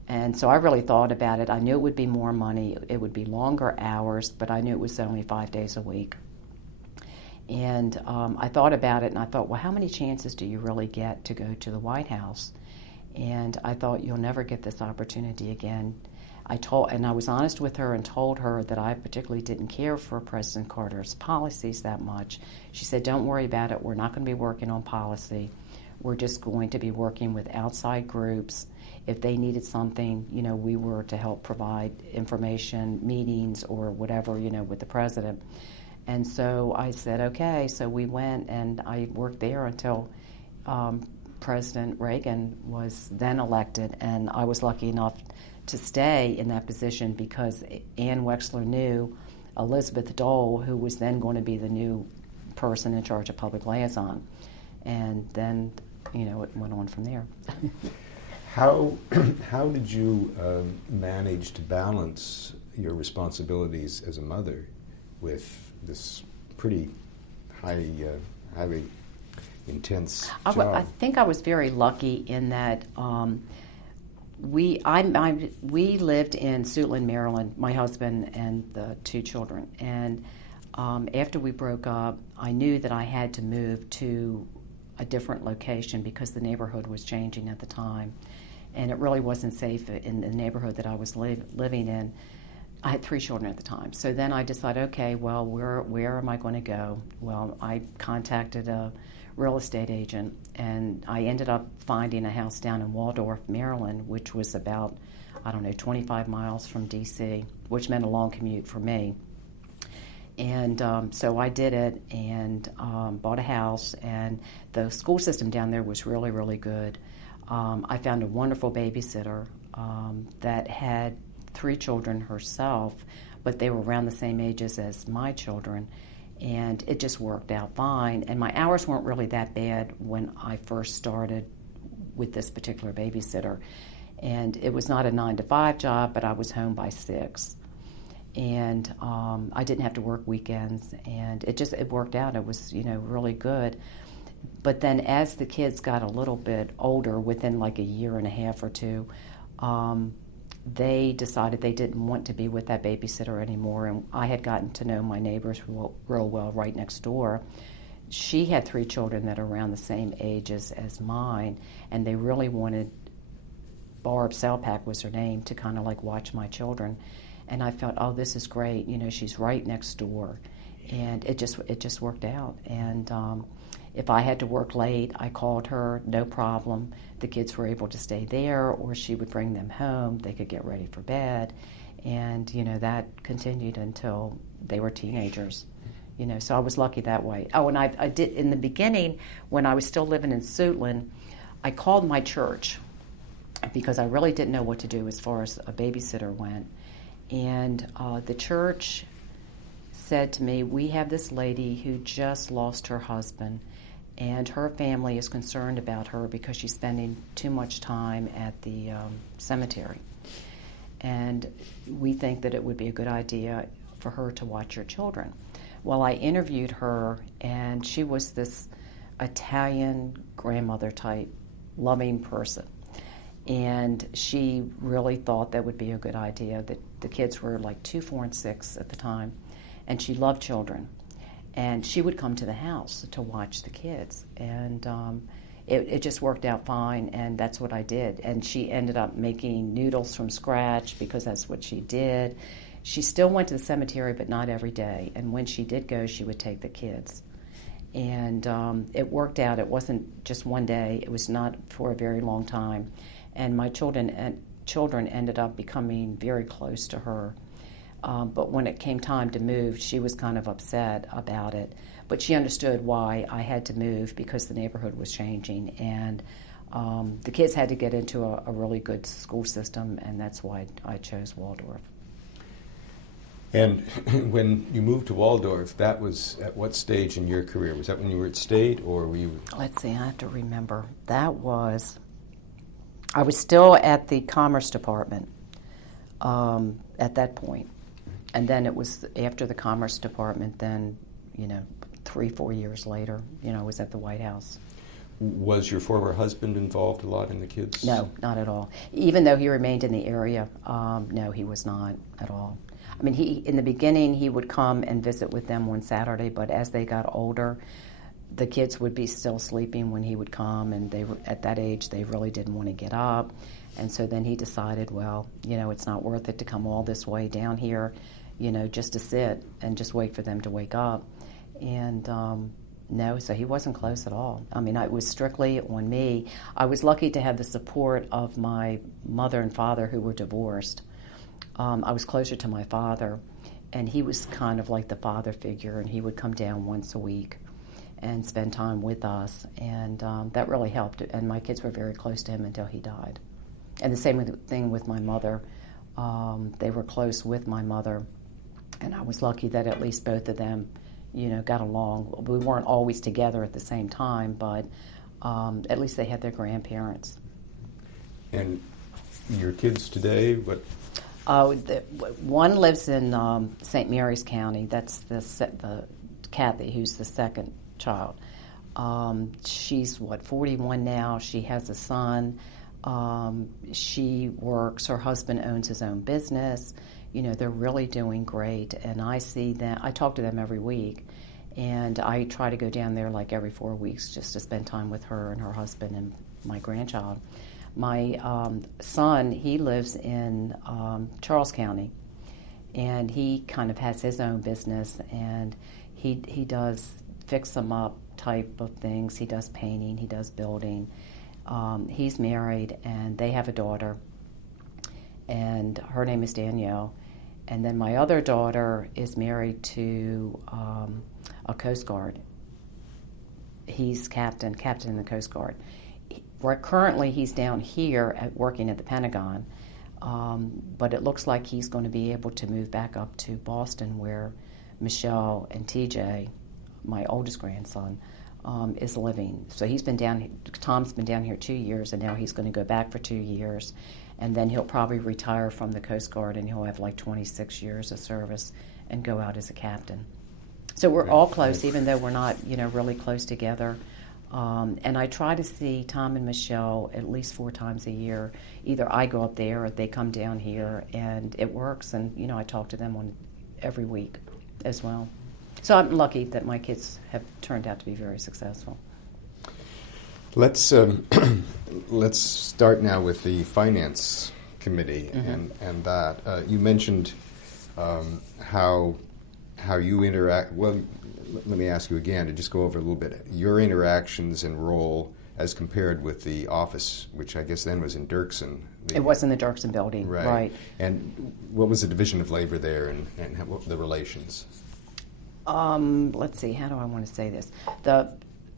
And so I really thought about it. I knew it would be more money, it would be longer hours, but I knew it was only 5 days a week. And I thought about it, and I thought, well, how many chances do you really get to go to the White House? And I thought, you'll never get this opportunity again. I was honest with her and told her that I particularly didn't care for President Carter's policies that much. She said, don't worry about it. We're not going to be working on policy. We're just going to be working with outside groups. If they needed something, we were to help provide information, meetings, or whatever, with the president. And so I said, okay. So we went, and I worked there until President Reagan was then elected, and I was lucky enough to stay in that position because Ann Wexler knew Elizabeth Dole, who was then going to be the new person in charge of public liaison. And then, it went on from there. How did you manage to balance your responsibilities as a mother with this pretty highly intense job? I think I was very lucky in that we lived in Suitland, Maryland, my husband and the 2 children. And after we broke up, I knew that I had to move to a different location because the neighborhood was changing at the time. And it really wasn't safe in the neighborhood that I was living in. I had 3 children at the time. So then I decided, okay, well, where am I going to go? Well, I contacted a real estate agent, and I ended up finding a house down in Waldorf, Maryland, which was about, 25 miles from D.C., which meant a long commute for me. And so I did it and bought a house, and the school system down there was really, really good. I found a wonderful babysitter that had 3 children herself, but they were around the same ages as my children, and it just worked out fine. And my hours weren't really that bad when I first started with this particular babysitter. And it was not a 9-to-5 job, but I was home by 6. And I didn't have to work weekends, and it worked out. It was, really good. But then as the kids got a little bit older, within like a year and a half or 2, they decided they didn't want to be with that babysitter anymore. And I had gotten to know my neighbors real well right next door. She had 3 children that are around the same ages as mine, and they really wanted, Barb Salpak was her name, to kind of like watch my children. And I felt, oh, this is great. She's right next door. And it just worked out. And if I had to work late, I called her, no problem. The kids were able to stay there, or she would bring them home. They could get ready for bed. And, that continued until they were teenagers. So I was lucky that way. Oh, and I did, in the beginning, when I was still living in Suitland, I called my church because I really didn't know what to do as far as a babysitter went. And the church said to me, we have this lady who just lost her husband, and her family is concerned about her because she's spending too much time at the cemetery. And we think that it would be a good idea for her to watch your children. Well, I interviewed her, and she was this Italian grandmother type, loving person. And she really thought that would be a good idea. That the kids were like 2, 4, and 6 at the time, and she loved children. And she would come to the house to watch the kids, and it just worked out fine. And that's what I did. And she ended up making noodles from scratch because that's what she did. She still went to the cemetery, but not every day. And when she did go, she would take the kids. And it worked out. It wasn't just one day. It was not for a very long time. And my children ended up becoming very close to her. But when it came time to move, she was kind of upset about it. But she understood why I had to move because the neighborhood was changing. And the kids had to get into a really good school system, and that's why I chose Waldorf. And when you moved to Waldorf, that was at what stage in your career? Was that when you were at State, or were you? Let's see, I have to remember. I was still at the Commerce Department at that point. And then it was after the Commerce Department, then, 3-4 years later, I was at the White House. Was your former husband involved a lot in the kids? No, not at all. Even though he remained in the area, no, he was not at all. I mean, in the beginning, he would come and visit with them one Saturday, but as they got older, the kids would be still sleeping when he would come, and they were at that age, they really didn't want to get up. And so then he decided, well, it's not worth it to come all this way down here, just to sit and just wait for them to wake up. And no, so he wasn't close at all. I mean, it was strictly on me. I was lucky to have the support of my mother and father, who were divorced. I was closer to my father, and he was kind of like the father figure, and he would come down once a week and spend time with us, and that really helped. And my kids were very close to him until he died. And the same thing with my mother. They were close with my mother, and I was lucky that at least both of them, got along. We weren't always together at the same time, but at least they had their grandparents. And your kids today, what? One lives in St. Mary's County. That's the Kathy, who's the second child. She's 41 now. She has a son. She works. Her husband owns his own business. They're really doing great, and I see them. I talk to them every week, and I try to go down there like every 4 weeks just to spend time with her and her husband and my grandchild. My son, he lives in Charles County, and he kind of has his own business, and he does fix-them-up type of things. He does painting, he does building. He's married, and they have a daughter, and her name is Danielle. And then my other daughter is married to a Coast Guard. He's captain in the Coast Guard. Currently, he's down here working at the Pentagon, but it looks like he's going to be able to move back up to Boston, where Michelle and TJ, my oldest grandson, is living. So Tom's been down here 2 years, and now he's going to go back for 2 years, and then he'll probably retire from the Coast Guard, and he'll have like 26 years of service and go out as a captain. So we're all close, even though we're not, really close together. And I try to see Tom and Michelle at least 4 times a year. Either I go up there or they come down here, and it works. And, I talk to them every week as well. So I'm lucky that my kids have turned out to be very successful. Let's start now with the Finance Committee and that. You mentioned how you interact. Well, let me ask you again to just go over a little bit your interactions and role as compared with the office, which I guess then was in Dirksen. It was in the Dirksen building, right. And what was the division of labor there, and what were the relations? Let's see, how do I want to say this?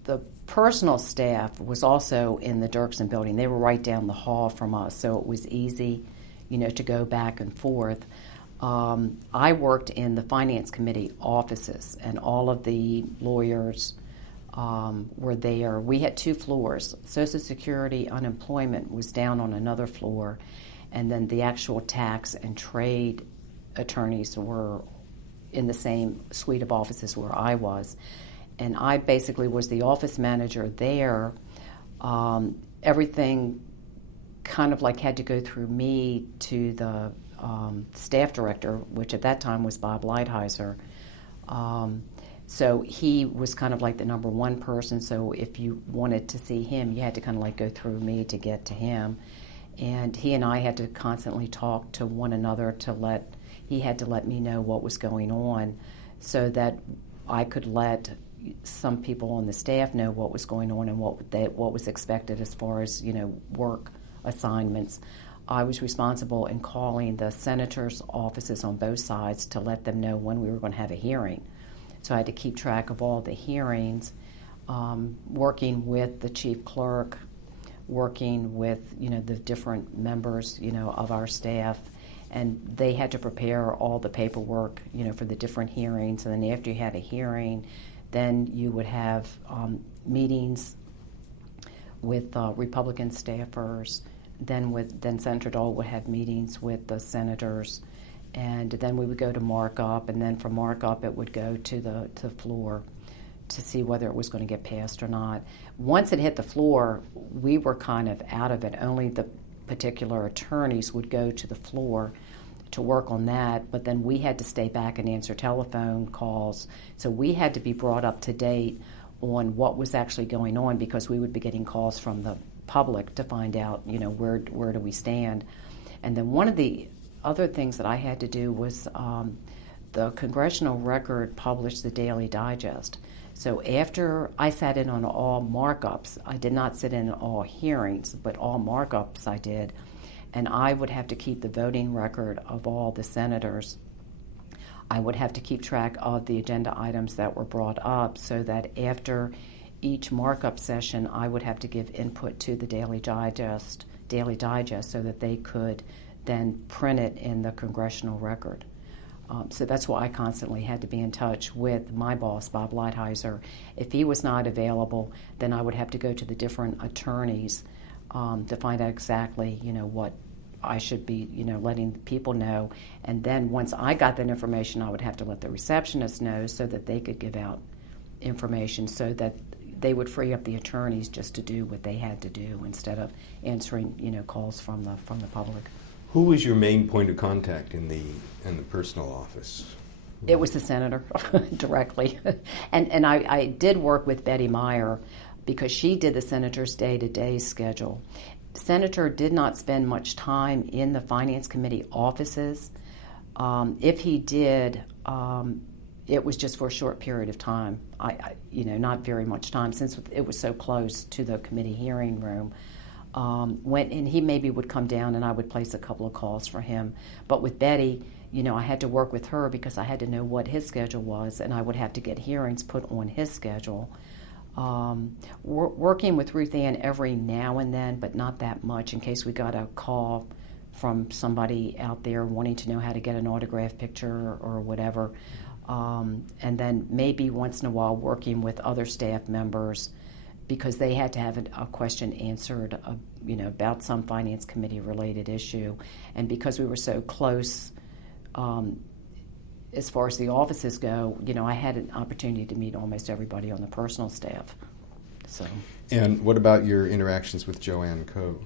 The personal staff was also in the Dirksen building. They were right down the hall from us, so it was easy, to go back and forth. I worked in the Finance Committee offices, and all of the lawyers were there. We had 2 floors. Social Security, unemployment was down on another floor, and then the actual tax and trade attorneys were in the same suite of offices where I was. And I basically was the office manager there. Everything kind of like had to go through me to the staff director, which at that time was Bob Lighthizer. So he was kind of like the number one person. So if you wanted to see him, you had to kind of like go through me to get to him. And he and I had to constantly talk to one another he had to let me know what was going on so that I could let some people on the staff know what was going on and what was expected as far as, work assignments. I was responsible in calling the senators' offices on both sides to let them know when we were going to have a hearing. So I had to keep track of all the hearings, working with the chief clerk, working with, the different members, of our staff, and they had to prepare all the paperwork, for the different hearings. And then after you had a hearing, then you would have meetings with Republican staffers. Then Senator Dole would have meetings with the senators, and then we would go to markup, and then from markup it would go to the floor to see whether it was going to get passed or not. Once it hit the floor, we were kind of out of it. Only the particular attorneys would go to the floor to work on that, but then we had to stay back and answer telephone calls. So we had to be brought up to date on what was actually going on, because we would be getting calls from the public to find out, where do we stand. And then one of the other things that I had to do was the Congressional Record published the Daily Digest. So after I sat in on all markups, I did not sit in all hearings, but all markups I did, and I would have to keep the voting record of all the senators. I would have to keep track of the agenda items that were brought up, so that after each markup session, I would have to give input to the Daily Digest, so that they could then print it in the Congressional Record. So that's why I constantly had to be in touch with my boss, Bob Lighthizer. If he was not available, then I would have to go to the different attorneys to find out exactly, what I should be, letting people know. And then once I got that information, I would have to let the receptionist know so that they could give out information, so that they would free up the attorneys just to do what they had to do instead of answering, calls from the public. Who was your main point of contact in the personal office? It was the senator directly. and I did work with Betty Meyer, because she did the senator's day-to-day schedule. The senator did not spend much time in the Finance Committee offices. If he did, it was just for a short period of time. Not very much time, since it was so close to the committee hearing room. And he maybe would come down and I would place a couple of calls for him. But with Betty, I had to work with her because I had to know what his schedule was, and I would have to get hearings put on his schedule. Working with Ruth Ann every now and then, but not that much, in case we got a call from somebody out there wanting to know how to get an autograph picture or whatever. And then maybe once in a while working with other staff members, because they had to have a question answered, about some Finance Committee related issue. And because we were so close, as far as the offices go, I had an opportunity to meet almost everybody on the personal staff. So. And what about your interactions with Joanne Coe?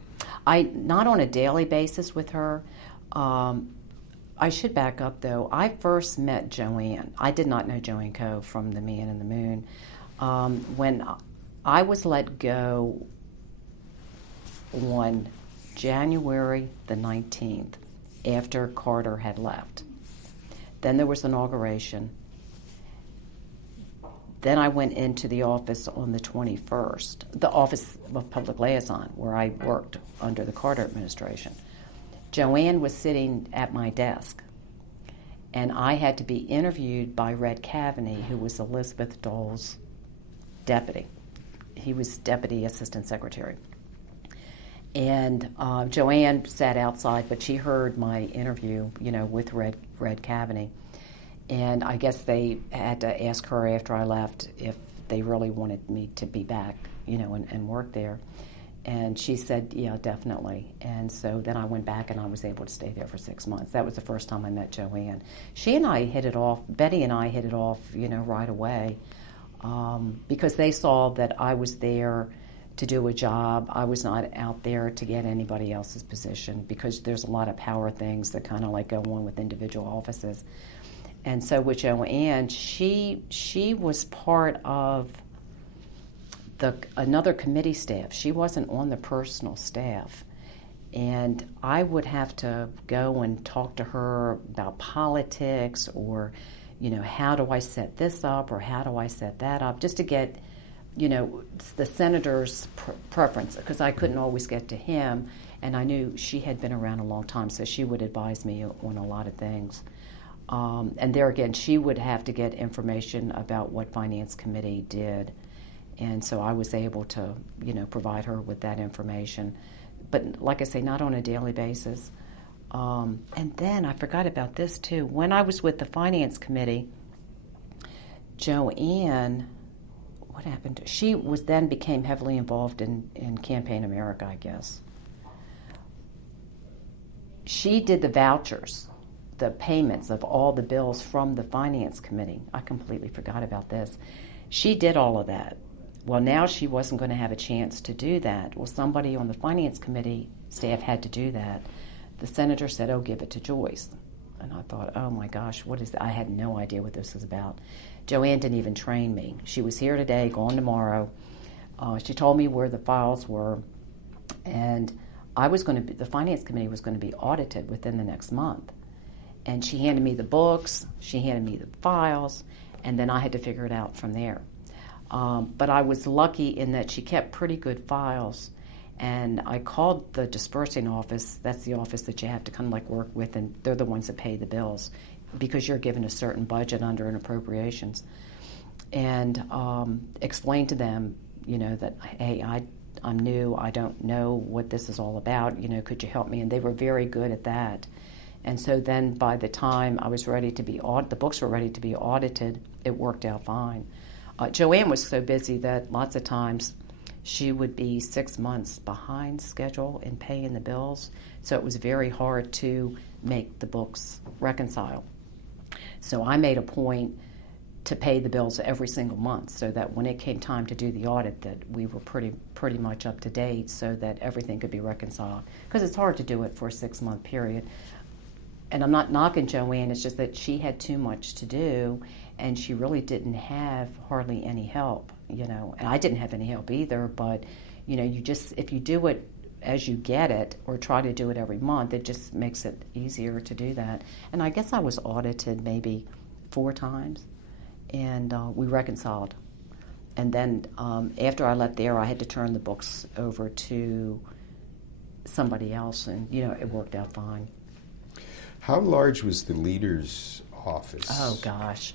Not on a daily basis with her. I should back up, though. I first met Joanne. I did not know Joanne Coe from The Man in the Moon. When I was let go on January the 19th, after Carter had left. Then there was the inauguration. Then I went into the office on the 21st, the Office of Public Liaison, where I worked under the Carter administration. Joanne was sitting at my desk, and I had to be interviewed by Red Cavaney, who was Elizabeth Dole's deputy. He was Deputy Assistant Secretary. And Joanne sat outside, but she heard my interview, with Red Cavaney. And I guess they had to ask her after I left if they really wanted me to be back, and work there. And she said, yeah, definitely. And so then I went back and I was able to stay there for 6 months. That was the first time I met Joanne. She and I hit it off, Betty and I hit it off, right away. Because they saw that I was there to do a job. I was not out there to get anybody else's position, because there's a lot of power things that kind of like go on with individual offices. And so with Joanne, she was part of another committee staff. She wasn't on the personal staff. And I would have to go and talk to her about politics, or how do I set this up, or how do I set that up, just to get, the senator's preference, because I couldn't always get to him, and I knew she had been around a long time, so she would advise me on a lot of things. And there again, she would have to get information about what Finance Committee did, and so I was able to, provide her with that information. But like I say, not on a daily basis. And then I forgot about this too. When I was with the Finance Committee, Joanne, what happened? She became heavily involved in Campaign America, I guess. She did the vouchers, the payments of all the bills from the Finance Committee. I completely forgot about this. She did all of that. Well, now she wasn't going to have a chance to do that. Well, somebody on the Finance Committee staff had to do that. The senator said, "Oh, give it to Joyce." And I thought, oh my gosh, what is that? I had no idea what this was about. Joanne didn't even train me. She was here today, gone tomorrow. She told me where the files were, and the Finance Committee was going to be audited within the next month. And she handed me the books, she handed me the files, and then I had to figure it out from there. But I was lucky in that she kept pretty good files. And I called the dispersing office. That's the office that you have to kind of like work with, and they're the ones that pay the bills because you're given a certain budget under an appropriations. And explained to them, that, hey, I'm new. I don't know what this is all about. Could you help me? And they were very good at that. And so then by the time I was ready to be the books were ready to be audited, it worked out fine. Joanne was so busy that lots of times she would be 6 months behind schedule in paying the bills, so it was very hard to make the books reconcile. So I made a point to pay the bills every single month so that when it came time to do the audit that we were pretty much up to date so that everything could be reconciled. Because it's hard to do it for a 6-month period. And I'm not knocking Joanne, it's just that she had too much to do and she really didn't have hardly any help, and I didn't have any help either, but, if you do it as you get it or try to do it every month, it just makes it easier to do that. And I guess I was audited maybe 4 times, and we reconciled. And then after I left there, I had to turn the books over to somebody else, and, it worked out fine. How large was the leader's office? Oh, gosh.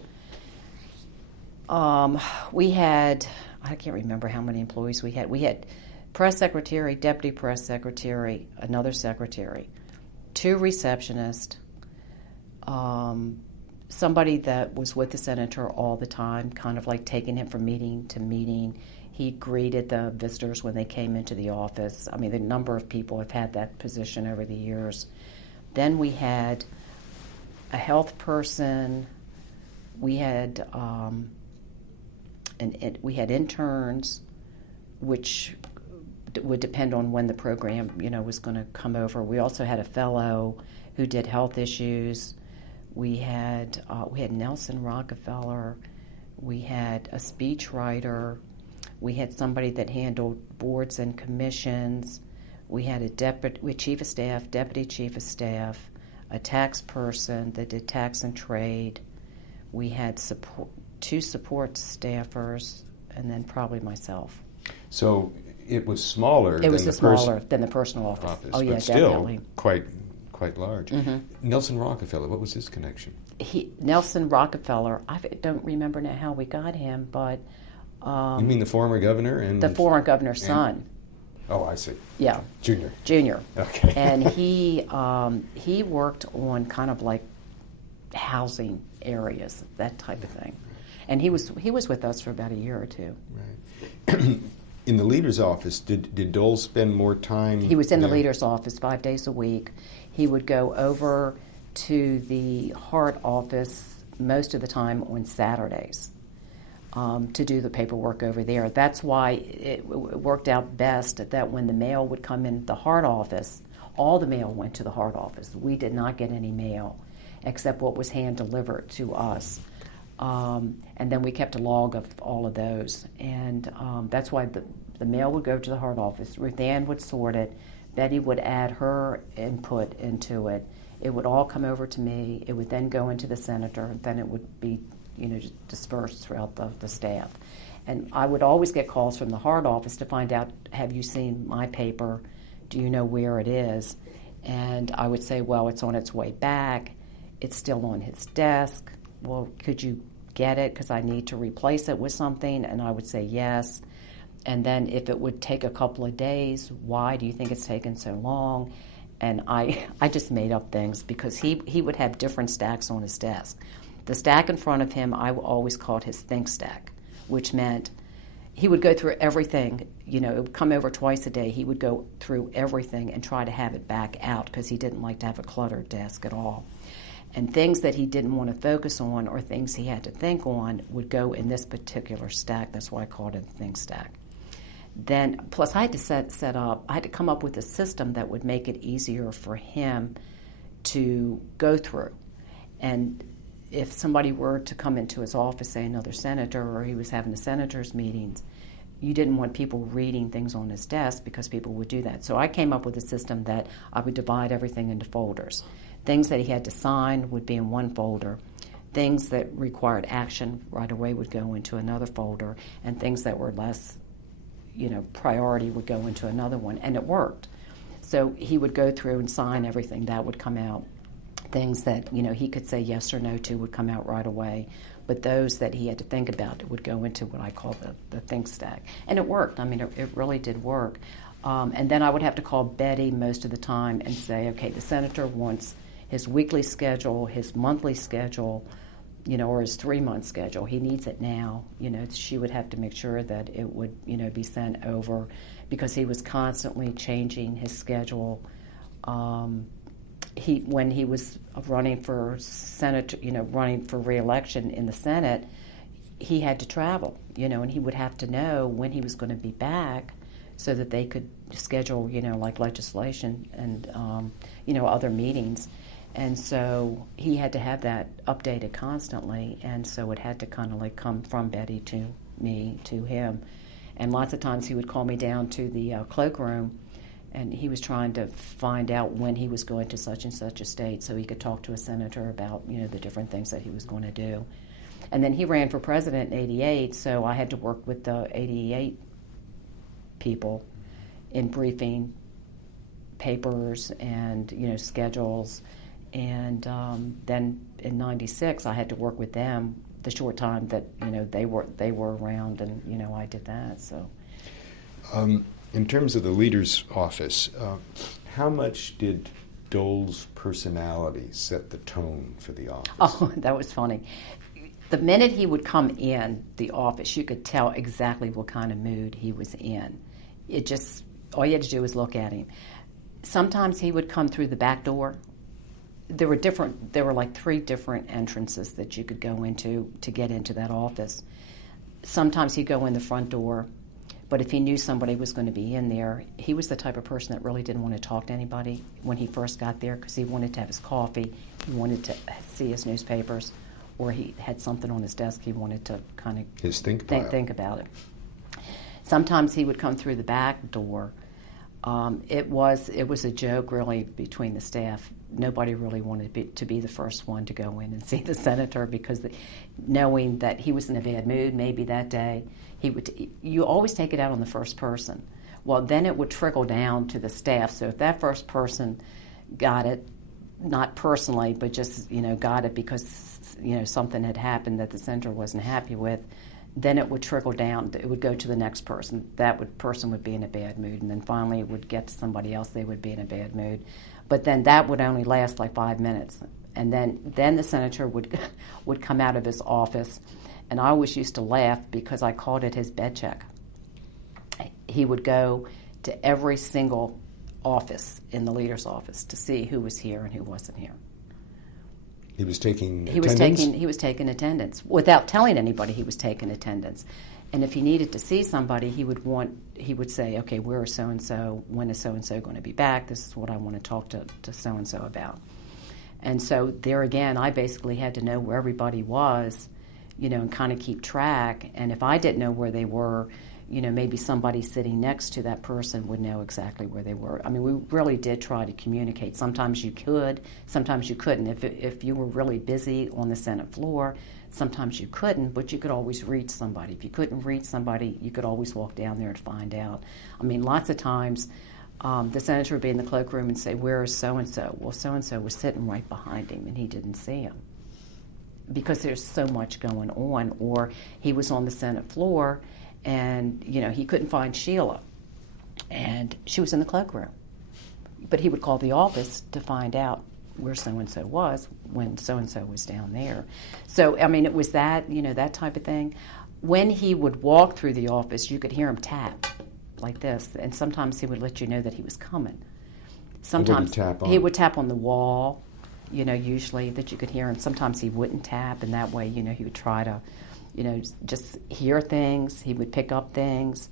We had, I can't remember how many employees we had. We had press secretary, deputy press secretary, another secretary, 2 receptionists, somebody that was with the senator all the time, kind of like taking him from meeting to meeting. He greeted the visitors when they came into the office. I mean, the number of people have had that position over the years. Then we had a health person. We had we had interns, which would depend on when the program, was going to come over. We also had a fellow who did health issues. We had Nelson Rockefeller. We had a speechwriter. We had somebody that handled boards and commissions. We had a chief of staff, deputy chief of staff, a tax person that did tax and trade. We had 2 support staffers, and then probably myself. So it was smaller. Smaller than the personal office. Oh yeah, but still definitely. Quite large. Mm-hmm. Nelson Rockefeller, what was his connection? Nelson Rockefeller. I don't remember now how we got him, but you mean the former governor the former governor's son. Oh, I see. Yeah. Junior. Okay. And he worked on kind of like housing areas, that type of thing. And he was with us for about a year or 2. Right. In the leader's office, did Dole spend more time? He was in the leader's office 5 days a week. He would go over to the Hart office most of the time on Saturdays to do the paperwork over there. That's why it worked out best that when the mail would come in the Hart office, all the mail went to the Hart office. We did not get any mail except what was hand-delivered to us. And then we kept a log of all of those. And that's why the mail would go to the Hart office. Ruth Ann would sort it. Betty would add her input into it. It would all come over to me. It would then go into the senator. And then it would be, dispersed throughout the staff. And I would always get calls from the Hart office to find out, have you seen my paper? Do you know where it is? And I would say, well, it's on its way back. It's still on his desk. Well, could you get it because I need to replace it with something? And I would say yes. And then if it would take a couple of days, why do you think it's taken so long? and I just made up things because he would have different stacks on his desk. The stack in front of him I always called his think stack, which meant he would go through everything. It would come over twice a day. He would go through everything and try to have it back out because he didn't like to have a cluttered desk at all. And things that he didn't want to focus on or things he had to think on would go in this particular stack. That's why I called it the think stack. Then, plus I had to I had to come up with a system that would make it easier for him to go through. And if somebody were to come into his office, say another senator, or he was having the senators' meetings, you didn't want people reading things on his desk because people would do that. So I came up with a system that I would divide everything into folders. Things that he had to sign would be in one folder. Things that required action right away would go into another folder, and things that were less, priority would go into another one, and it worked. So he would go through and sign everything. That would come out. Things that, he could say yes or no to would come out right away. But those that he had to think about, it would go into what I call the think stack. And it worked. I mean, it really did work. And then I would have to call Betty most of the time and say, okay, the senator wants his weekly schedule, his monthly schedule, or his 3-month schedule. He needs it now. She would have to make sure that it would, be sent over because he was constantly changing his schedule. When he was running for Senate, running for re-election in the Senate, he had to travel, and he would have to know when he was going to be back so that they could schedule, like legislation and, other meetings. And so he had to have that updated constantly, and so it had to kind of like come from Betty to me to him. And lots of times he would call me down to the cloakroom, and he was trying to find out when he was going to such and such a state so he could talk to a senator about, the different things that he was going to do. And then he ran for president in '88, so I had to work with the '88 people in briefing papers and, schedules. And then in '96, I had to work with them the short time that, they were around, and, I did that, so. In terms of the leader's office, how much did Dole's personality set the tone for the office? Oh, that was funny. The minute he would come in the office, you could tell exactly what kind of mood he was in. All you had to do was look at him. Sometimes he would come through the back door. There were like 3 different entrances that you could go into to get into that office. Sometimes he'd go in the front door. But if he knew somebody was going to be in there, he was the type of person that really didn't want to talk to anybody when he first got there because he wanted to have his coffee, he wanted to see his newspapers, or he had something on his desk he wanted to kind of think about it. Sometimes he would come through the back door. It was a joke really between the staff. Nobody really wanted to be the first one to go in and see the senator because knowing that he was in a bad mood maybe that day, you always take it out on the first person. Well, then it would trickle down to the staff. So if that first person got it, not personally, but just, got it because, something had happened that the senator wasn't happy with, then it would trickle down. It would go to the next person. Person would be in a bad mood, and then finally it would get to somebody else. They would be in a bad mood. But then that would only last like 5 minutes. And then the senator would come out of his office. And I always used to laugh because I called it his bed check. He would go to every single office in the leader's office to see who was here and who wasn't here. He was taking attendance? He was taking attendance. Without telling anybody he was taking attendance. And if he needed to see somebody, he would say, okay, where is so-and-so? When is so-and-so going to be back? This is what I want to talk to so-and-so about. And so there again, I basically had to know where everybody was, and kind of keep track. And if I didn't know where they were, maybe somebody sitting next to that person would know exactly where they were. I mean, we really did try to communicate. Sometimes you could, sometimes you couldn't. If you were really busy on the Senate floor, sometimes you couldn't, but you could always reach somebody. If you couldn't reach somebody, you could always walk down there to find out. I mean, lots of times the senator would be in the cloakroom and say, where is so-and-so? Well, so-and-so was sitting right behind him, and he didn't see him because there's so much going on. Or he was on the Senate floor, and, he couldn't find Sheila, and she was in the cloakroom. but he would call the office to find out where so-and-so was when so-and-so was down there. So, I mean, it was that, that type of thing. When he would walk through the office, you could hear him tap like this, and sometimes he would let you know that he was coming. Sometimes he would tap on the wall, usually that you could hear him. Sometimes he wouldn't tap, and that way, he would try to, just hear things. He would pick up things.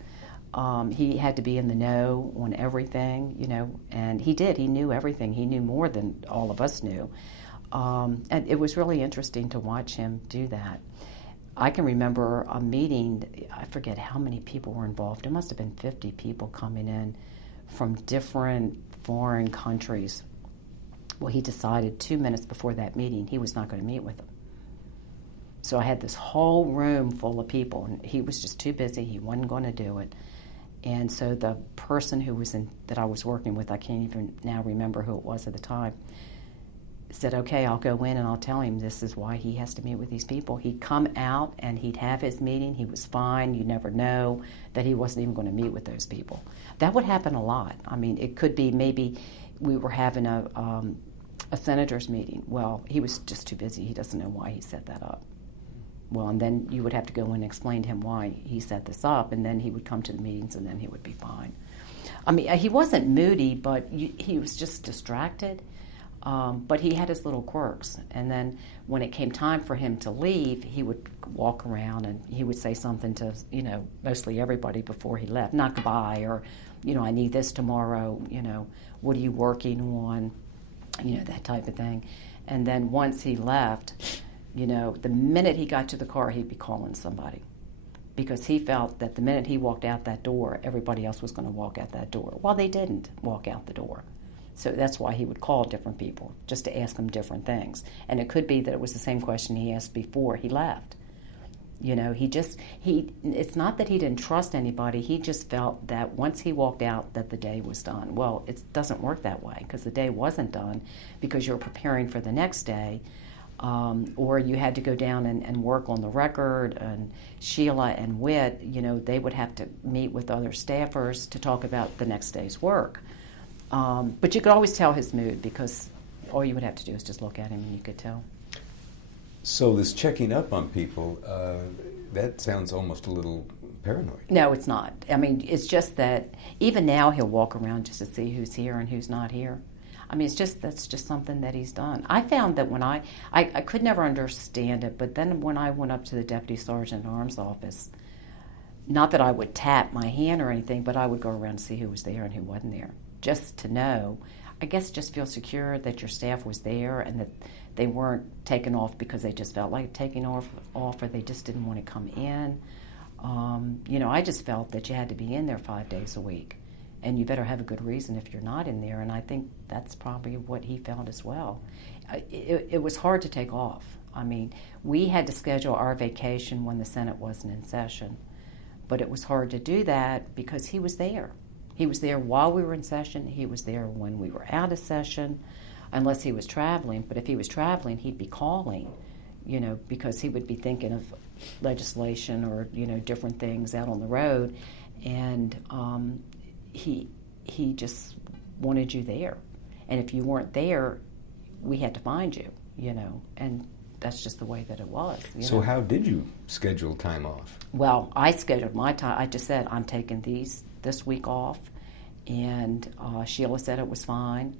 He had to be in the know on everything, and he did. He knew everything. He knew more than all of us knew. And it was really interesting to watch him do that. I can remember a meeting, I forget how many people were involved. It must have been 50 people coming in from different foreign countries. Well, he decided 2 minutes before that meeting he was not going to meet with them. So I had this whole room full of people, and he was just too busy. He wasn't going to do it. And so the person that I was working with, I can't even now remember who it was at the time, said, okay, I'll go in and I'll tell him this is why he has to meet with these people. He'd come out and he'd have his meeting. He was fine. You never know that he wasn't even going to meet with those people. That would happen a lot. I mean, it could be maybe we were having a senator's meeting. Well, he was just too busy. He doesn't know why he set that up. Well, and then you would have to go in and explain to him why he set this up, and then he would come to the meetings, and then he would be fine. I mean, he wasn't moody, but he was just distracted. But he had his little quirks. And then when it came time for him to leave, he would walk around and he would say something to, mostly everybody before he left. Not goodbye, or, I need this tomorrow, what are you working on, that type of thing. And then once he left, the minute he got to the car, he'd be calling somebody. Because he felt that the minute he walked out that door, everybody else was going to walk out that door. Well, they didn't walk out the door. So that's why he would call different people, just to ask them different things. And it could be that it was the same question he asked before he left. It's not that he didn't trust anybody, he just felt that once he walked out that the day was done. Well, it doesn't work that way, because the day wasn't done, because you're preparing for the next day, or you had to go down and work on the record, and Sheila and Whit, they would have to meet with other staffers to talk about the next day's work. But you could always tell his mood, because all you would have to do is just look at him and you could tell. So this checking up on people, that sounds almost a little paranoid. No, it's not. I mean, it's just that even now he'll walk around just to see who's here and who's not here. I mean, that's just something that he's done. I found that when I could never understand it, but then when I went up to the Deputy Sergeant at Arms office, not that I would tap my hand or anything, but I would go around and see who was there and who wasn't there, just to know. I guess just feel secure that your staff was there and that they weren't taken off because they just felt like taking off or they just didn't want to come in. I just felt that you had to be in there 5 days a week, and you better have a good reason if you're not in there, and I think that's probably what he felt as well. It was hard to take off. I mean, we had to schedule our vacation when the Senate wasn't in session, but it was hard to do that because he was there. He was there while we were in session. He was there when we were out of session, unless he was traveling. But if he was traveling, he'd be calling, because he would be thinking of legislation or, different things out on the road. And he just wanted you there. And if you weren't there, we had to find you, and that's just the way that it was. So how did you schedule time off? Well, I scheduled my time. I just said, I'm taking this week off, and Sheila said it was fine,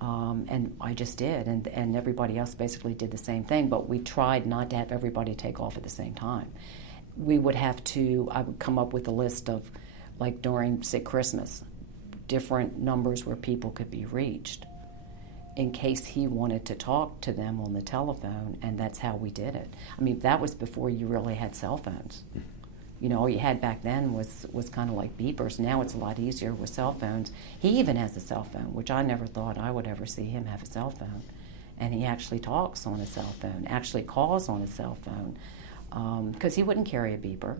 and I just did, and everybody else basically did the same thing, but we tried not to have everybody take off at the same time. I would come up with a list of, like during, say, Christmas, different numbers where people could be reached in case he wanted to talk to them on the telephone, and that's how we did it. I mean, that was before you really had cell phones. All you had back then was kind of like beepers. Now it's a lot easier with cell phones. He even has a cell phone, which I never thought I would ever see him have a cell phone. And he actually talks on a cell phone, actually calls on a cell phone, because he wouldn't carry a beeper.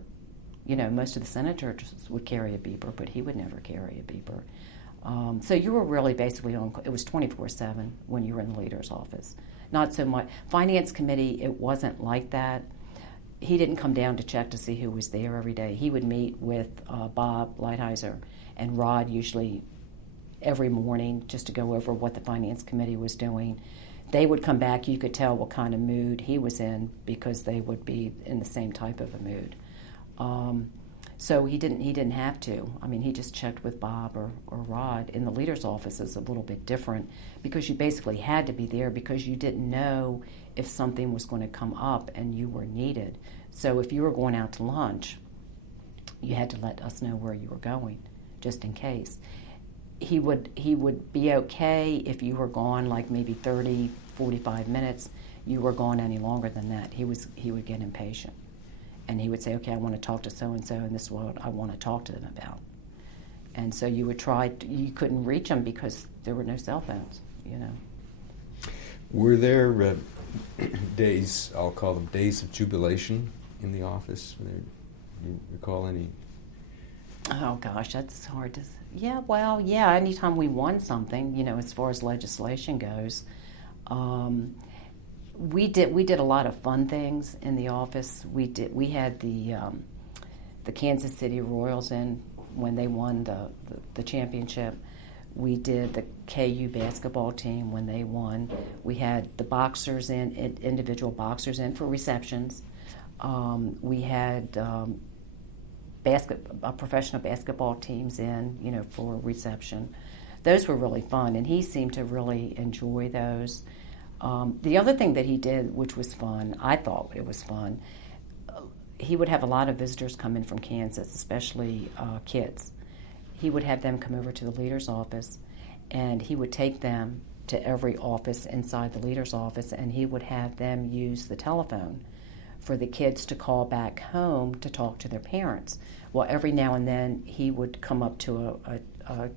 Most of the senators would carry a beeper, but he would never carry a beeper. So you were really basically on, it was 24/7 when you were in the leader's office. Not so much. Finance committee, it wasn't like that. He didn't come down to check to see who was there every day. He would meet with Bob Lighthizer, and Rod usually every morning just to go over what the Finance Committee was doing. They would come back. You could tell what kind of mood he was in because they would be in the same type of a mood. So he didn't have to. I mean, he just checked with Bob or Rod. In the leader's office is a little bit different because you basically had to be there because you didn't know if something was going to come up and you were needed. So if you were going out to lunch, you had to let us know where you were going, just in case. He would be okay if you were gone like maybe 30, 45 minutes. You were gone any longer than that. He would get impatient. And he would say, okay, I want to talk to so-and-so, and this is what I want to talk to them about. And so you couldn't reach them because there were no cell phones, you know. Were there days, I'll call them days of jubilation in the office? Do you recall any? Oh, gosh, that's hard to... Yeah, anytime we won something, you know, as far as legislation goes, we did a lot of fun things in the office. We had the Kansas City Royals in when they won the championship. We did the KU basketball team when they won. We had the boxers individual boxers in for receptions. We had professional basketball teams in, you know, for reception. Those were really fun, and he seemed to really enjoy those. The other thing that he did, which was fun, I thought it was fun, he would have a lot of visitors come in from Kansas, especially kids. He would have them come over to the leader's office, and he would take them to every office inside the leader's office, and he would have them use the telephone for the kids to call back home to talk to their parents. Well, every now and then he would come up to a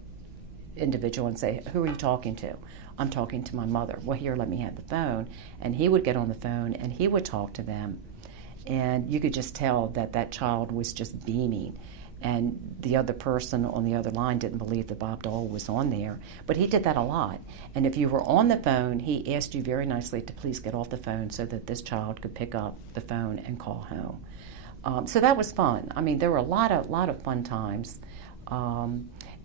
individual and say, who are you talking to? I'm talking to my mother. Well, here, let me have the phone. And he would get on the phone and he would talk to them. And you could just tell that child was just beaming. And the other person on the other line didn't believe that Bob Dole was on there. But he did that a lot. And if you were on the phone, he asked you very nicely to please get off the phone so that this child could pick up the phone and call home. So that was fun. I mean, there were a lot of fun times.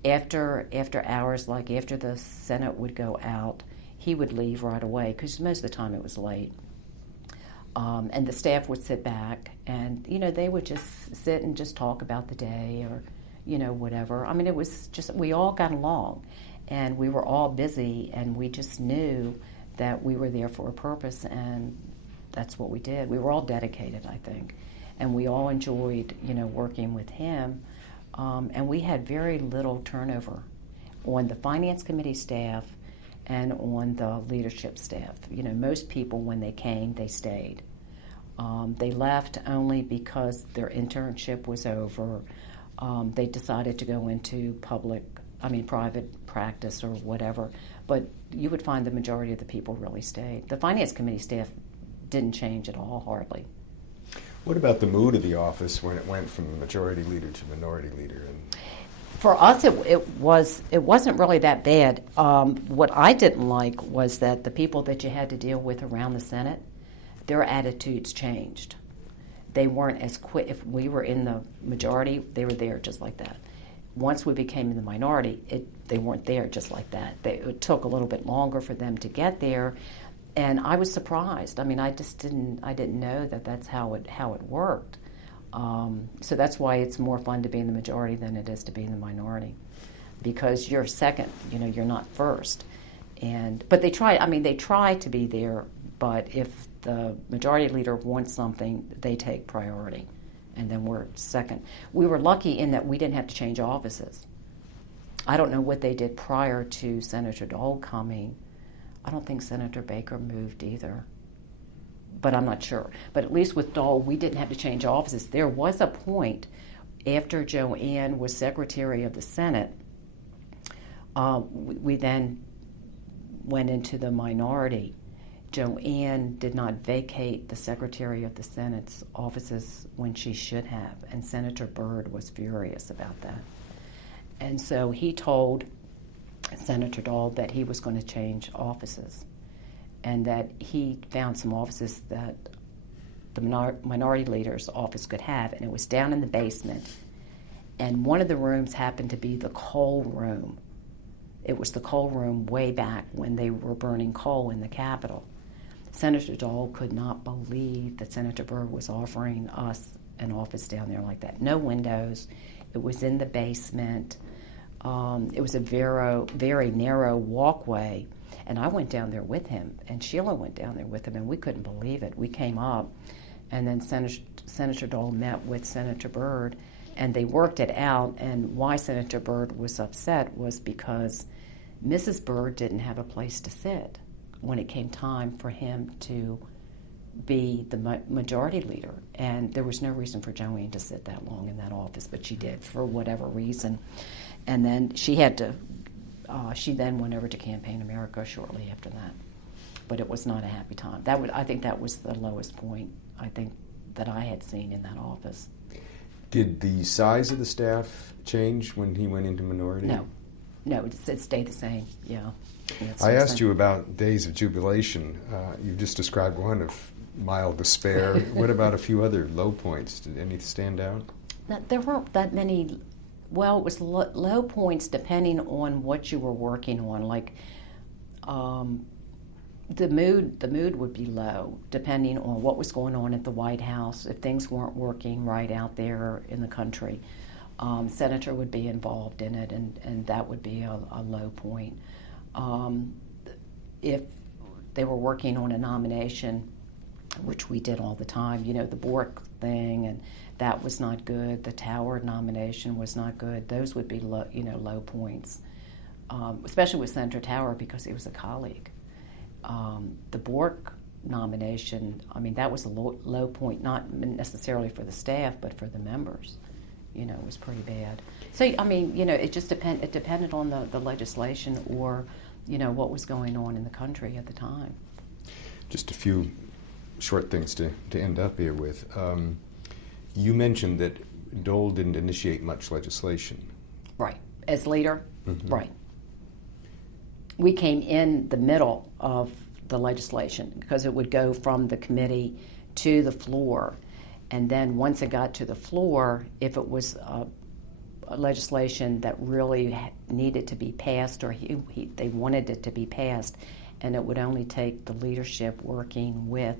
After hours, like after the Senate would go out, he would leave right away because most of the time it was late. And the staff would sit back and, you know, they would just sit and just talk about the day or, you know, whatever. I mean, it was just, we all got along and we were all busy and we just knew that we were there for a purpose and that's what we did. We were all dedicated, I think. And we all enjoyed, you know, working with him. And we had very little turnover on the Finance Committee staff and on the leadership staff. You know, most people, when they came, they stayed. They left only because their internship was over. They decided to go into private practice or whatever. But you would find the majority of the people really stayed. The Finance Committee staff didn't change at all, hardly. What about the mood of the office when it went from majority leader to minority leader? For us, it wasn't really that bad. What I didn't like was that the people that you had to deal with around the Senate, their attitudes changed. They weren't as quick. If we were in the majority, they were there just like that. Once we became in the minority, they weren't there just like that. It took a little bit longer for them to get there. And I was surprised. I mean, I didn't know that that's how it worked. So that's why it's more fun to be in the majority than it is to be in the minority, because you're second. You know, you're not first. But they try to be there. But if the majority leader wants something, they take priority, and then we're second. We were lucky in that we didn't have to change offices. I don't know what they did prior to Senator Dole coming. I don't think Senator Baker moved either, but I'm not sure. But at least with Dole, we didn't have to change offices. There was a point after Joanne was Secretary of the Senate, we then went into the minority. Joanne did not vacate the Secretary of the Senate's offices when she should have, and Senator Byrd was furious about that. And so he told Senator Dole that he was going to change offices and that he found some offices that the minority leader's office could have, and it was down in the basement. And one of the rooms happened to be the coal room. It was the coal room way back when they were burning coal in the Capitol. Senator Dole could not believe that Senator Byrd was offering us an office down there like that. No windows. It was in the basement. It was a very narrow walkway. And I went down there with him, and Sheila went down there with him, and we couldn't believe it. We came up, and then Senator Dole met with Senator Byrd, and they worked it out. And why Senator Byrd was upset was because Mrs. Byrd didn't have a place to sit when it came time for him to be the majority leader. And there was no reason for Joanne to sit that long in that office, but she did for whatever reason. And then she had to, she then went over to Campaign America shortly after that. But it was not a happy time. I think that was the lowest point, I think, that I had seen in that office. Did the size of the staff change when he went into minority? No, it stayed the same, yeah. I asked you about days of jubilation. You just described one of mild despair. What about a few other low points? Did any stand out? Now, there weren't that many. Well, it was low points depending on what you were working on. Like the mood would be low depending on what was going on at the White House. If things weren't working right out there in the country, Senator would be involved in it, and that would be a low point. If they were working on a nomination, which we did all the time, the Bork thing, and that was not good. The Tower nomination was not good. Those would be low points, especially with Senator Tower because he was a colleague. The Bork nomination, that was a low point, not necessarily for the staff, but for the members. It was pretty bad. So, it just depended on the legislation or, what was going on in the country at the time. Just a few short things to end up here with. You mentioned that Dole didn't initiate much legislation. Right. As leader? Mm-hmm. Right. We came in the middle of the legislation because it would go from the committee to the floor. And then once it got to the floor, if it was a legislation that really needed to be passed or they wanted it to be passed, and it would only take the leadership working with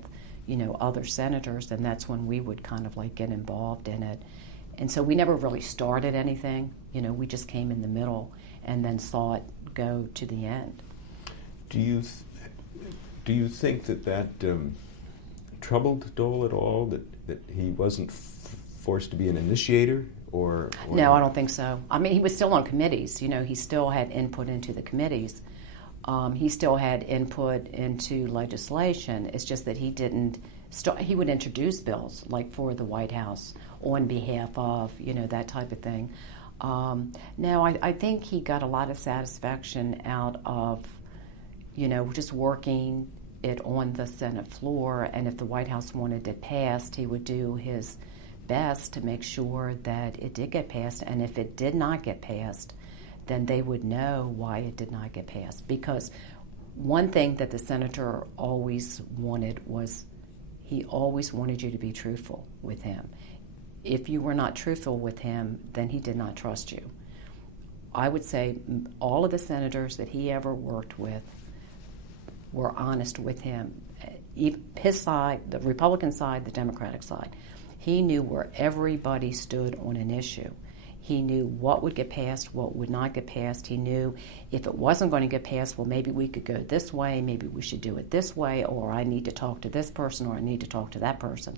other senators, and that's when we would kind of get involved in it. And so we never really started anything. We just came in the middle and then saw it go to the end. Do you think that troubled Dole at all, that he wasn't forced to be an initiator? Or no, I don't think so. He was still on committees. He still had input into the committees. He still had input into legislation. It's just that he didn't he would introduce bills, like for the White House, on behalf of, that type of thing. Now, I think he got a lot of satisfaction out of, just working it on the Senate floor, and if the White House wanted it passed, he would do his best to make sure that it did get passed, and if it did not get passed, then they would know why it did not get passed. Because one thing that the senator always wanted was he always wanted you to be truthful with him. If you were not truthful with him, then he did not trust you. I would say all of the senators that he ever worked with were honest with him. His side, the Republican side, the Democratic side, he knew where everybody stood on an issue. He knew what would get passed, what would not get passed. He knew if it wasn't going to get passed, well, maybe we could go this way, maybe we should do it this way, or I need to talk to this person, or I need to talk to that person.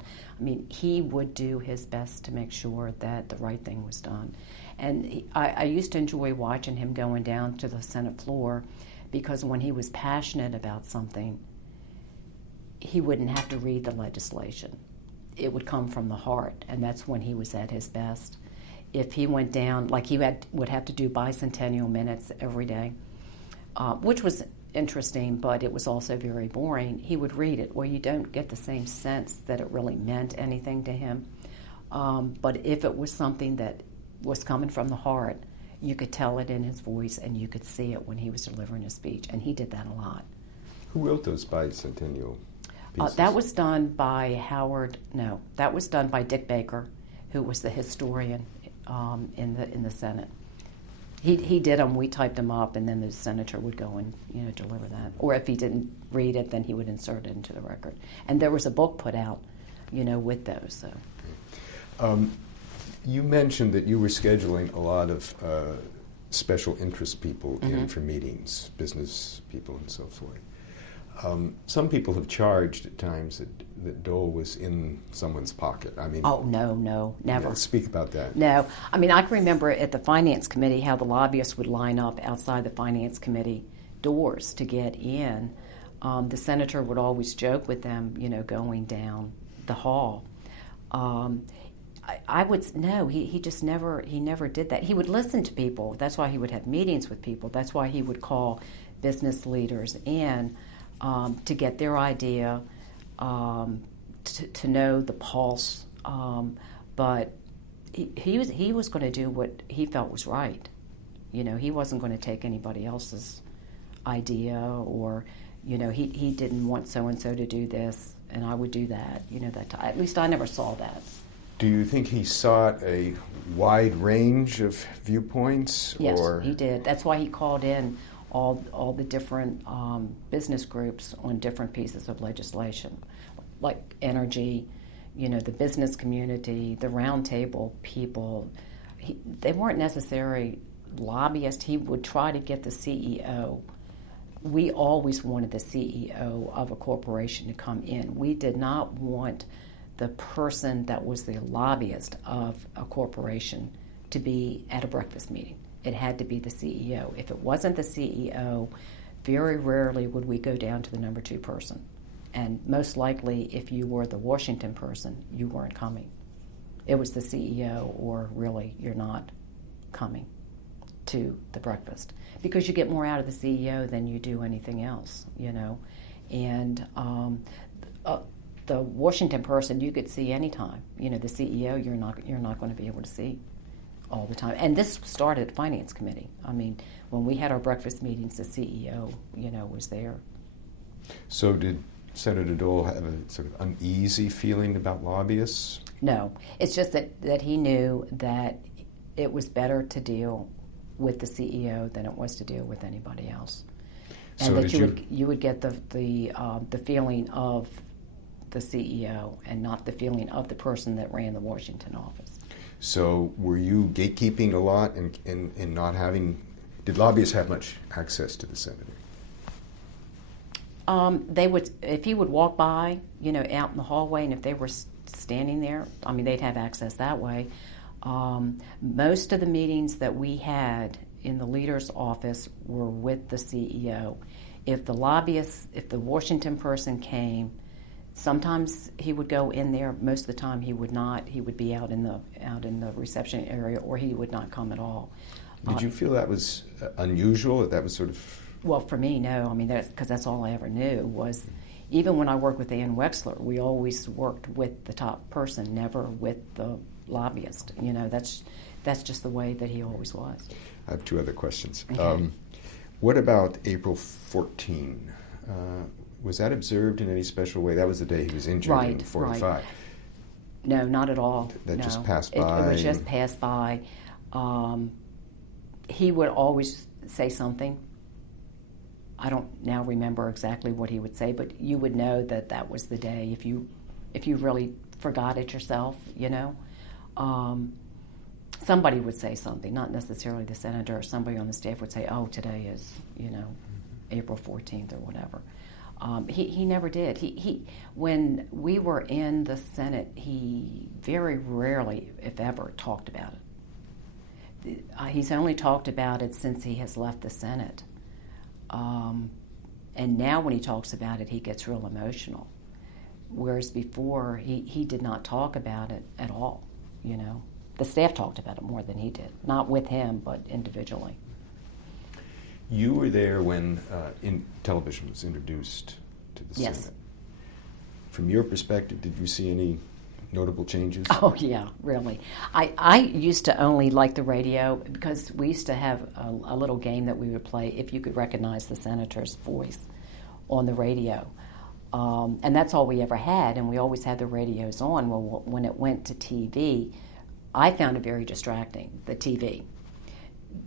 He would do his best to make sure that the right thing was done. And I used to enjoy watching him going down to the Senate floor, because when he was passionate about something, he wouldn't have to read the legislation. It would come from the heart, and that's when he was at his best. If he went down, like he would have to do bicentennial minutes every day, which was interesting, but it was also very boring. He would read it, where you don't get the same sense that it really meant anything to him. But if it was something that was coming from the heart, you could tell it in his voice, and you could see it when he was delivering his speech, and he did that a lot. Who wrote those bicentennial pieces? That was done by that was done by Dick Baker, who was the historian in the Senate. He did them. We typed them up, and then the senator would go and deliver that. Or if he didn't read it, then he would insert it into the record. And there was a book put out, with those. So. You mentioned that you were scheduling a lot of special interest people in for meetings, business people and so forth. Some people have charged at times that Dole was in someone's pocket. I mean, oh, no, never. Yeah, speak about that. No. I mean, I can remember at the Finance Committee how the lobbyists would line up outside the Finance Committee doors to get in. The senator would always joke with them, going down the hall. He just never did that. He would listen to people. That's why he would have meetings with people. That's why he would call business leaders in to get their idea, to know the pulse. But he was going to do what he felt was right. He wasn't going to take anybody else's idea, or he didn't want so and so to do this and I would do that. At least I never saw that. Do you think he sought a wide range of viewpoints? Yes, he did. That's why he called in all the different business groups on different pieces of legislation, like energy, the business community, the roundtable people. They weren't necessarily lobbyists. He would try to get the CEO. We always wanted the CEO of a corporation to come in. We did not want the person that was the lobbyist of a corporation to be at a breakfast meeting. It had to be the CEO. If it wasn't the CEO, very rarely would we go down to the number 2 person. And most likely, if you were the Washington person, you weren't coming. It was the CEO, or really, you're not coming to the breakfast. Because you get more out of the CEO than you do anything else, And the Washington person you could see anytime. The CEO you're not going to be able to see all the time. And this started at Finance Committee. I mean, when we had our breakfast meetings, the CEO, was there. So did Senator Dole have a sort of uneasy feeling about lobbyists? No. It's just that he knew that it was better to deal with the CEO than it was to deal with anybody else. And so that you would get the feeling of the CEO and not the feeling of the person that ran the Washington office. So were you gatekeeping a lot in not having, did lobbyists have much access to the senator? They would, if he would walk by, out in the hallway, and if they were standing there, I mean, they'd have access that way. Most of the meetings that we had in the leader's office were with the CEO. If the Washington person came, sometimes he would go in there. Most of the time he would not. He would be out in the reception area, or he would not come at all. Did you feel that was unusual? That was sort of... Well, for me, no. I mean, because that's all I ever knew was, even when I worked with Ann Wexler, we always worked with the top person, never with the lobbyist. That's just the way that he always was. I have 2 other questions. Okay. What about April 14? Was that observed in any special way? That was the day he was injured in 45. Right. No, not at all. That no. just passed by? It was just passed by. He would always say something. I don't now remember exactly what he would say, but you would know that was the day if you really forgot it yourself, somebody would say something, not necessarily the senator, or somebody on the staff would say, oh, today is, April 14th or whatever. He never did. He when we were in the Senate, he very rarely, if ever, talked about it. He's only talked about it since he has left the Senate. And now when he talks about it, he gets real emotional. Whereas before, he did not talk about it at all, The staff talked about it more than he did. Not with him, but individually. You were there when television was introduced to the Yes. Senate. From your perspective, did you see any notable changes? Oh, yeah, really. I used to only like the radio because we used to have a little game that we would play if you could recognize the senator's voice on the radio. And that's all we ever had, and we always had the radios on. Well, when it went to TV, I found it very distracting, the TV.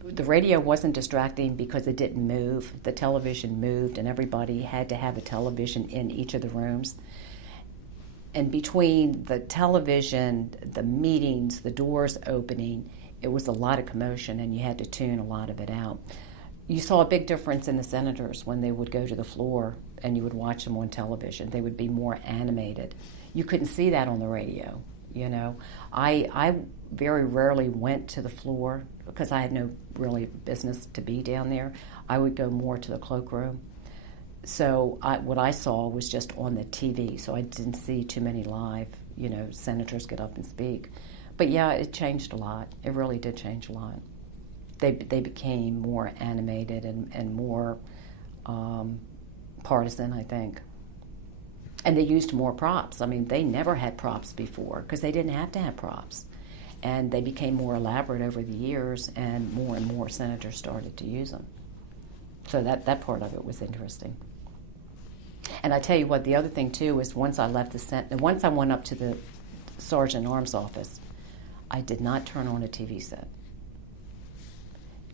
the radio wasn't distracting because it didn't move. The television moved, and everybody had to have a television in each of the rooms. And between the television, the meetings, the doors opening, it was a lot of commotion, and you had to tune a lot of it out. You saw a big difference in the senators when they would go to the floor and you would watch them on television. They would be more animated. You couldn't see that on the radio, you know. I very rarely went to the floor because I had no really business to be down there. I would go more to the cloakroom. So what I saw was just on the TV, so I didn't see too many live, you know, senators get up and speak. But yeah, it changed a lot. It really did change a lot. They became more animated and more partisan, I think. And they used more props. I mean, they never had props before because they didn't have to have props. And they became more elaborate over the years, and more senators started to use them. So that part of it was interesting. And I tell you what, the other thing too is once I left the Senate, once I went up to the Sergeant at Arms office, I did not turn on a TV set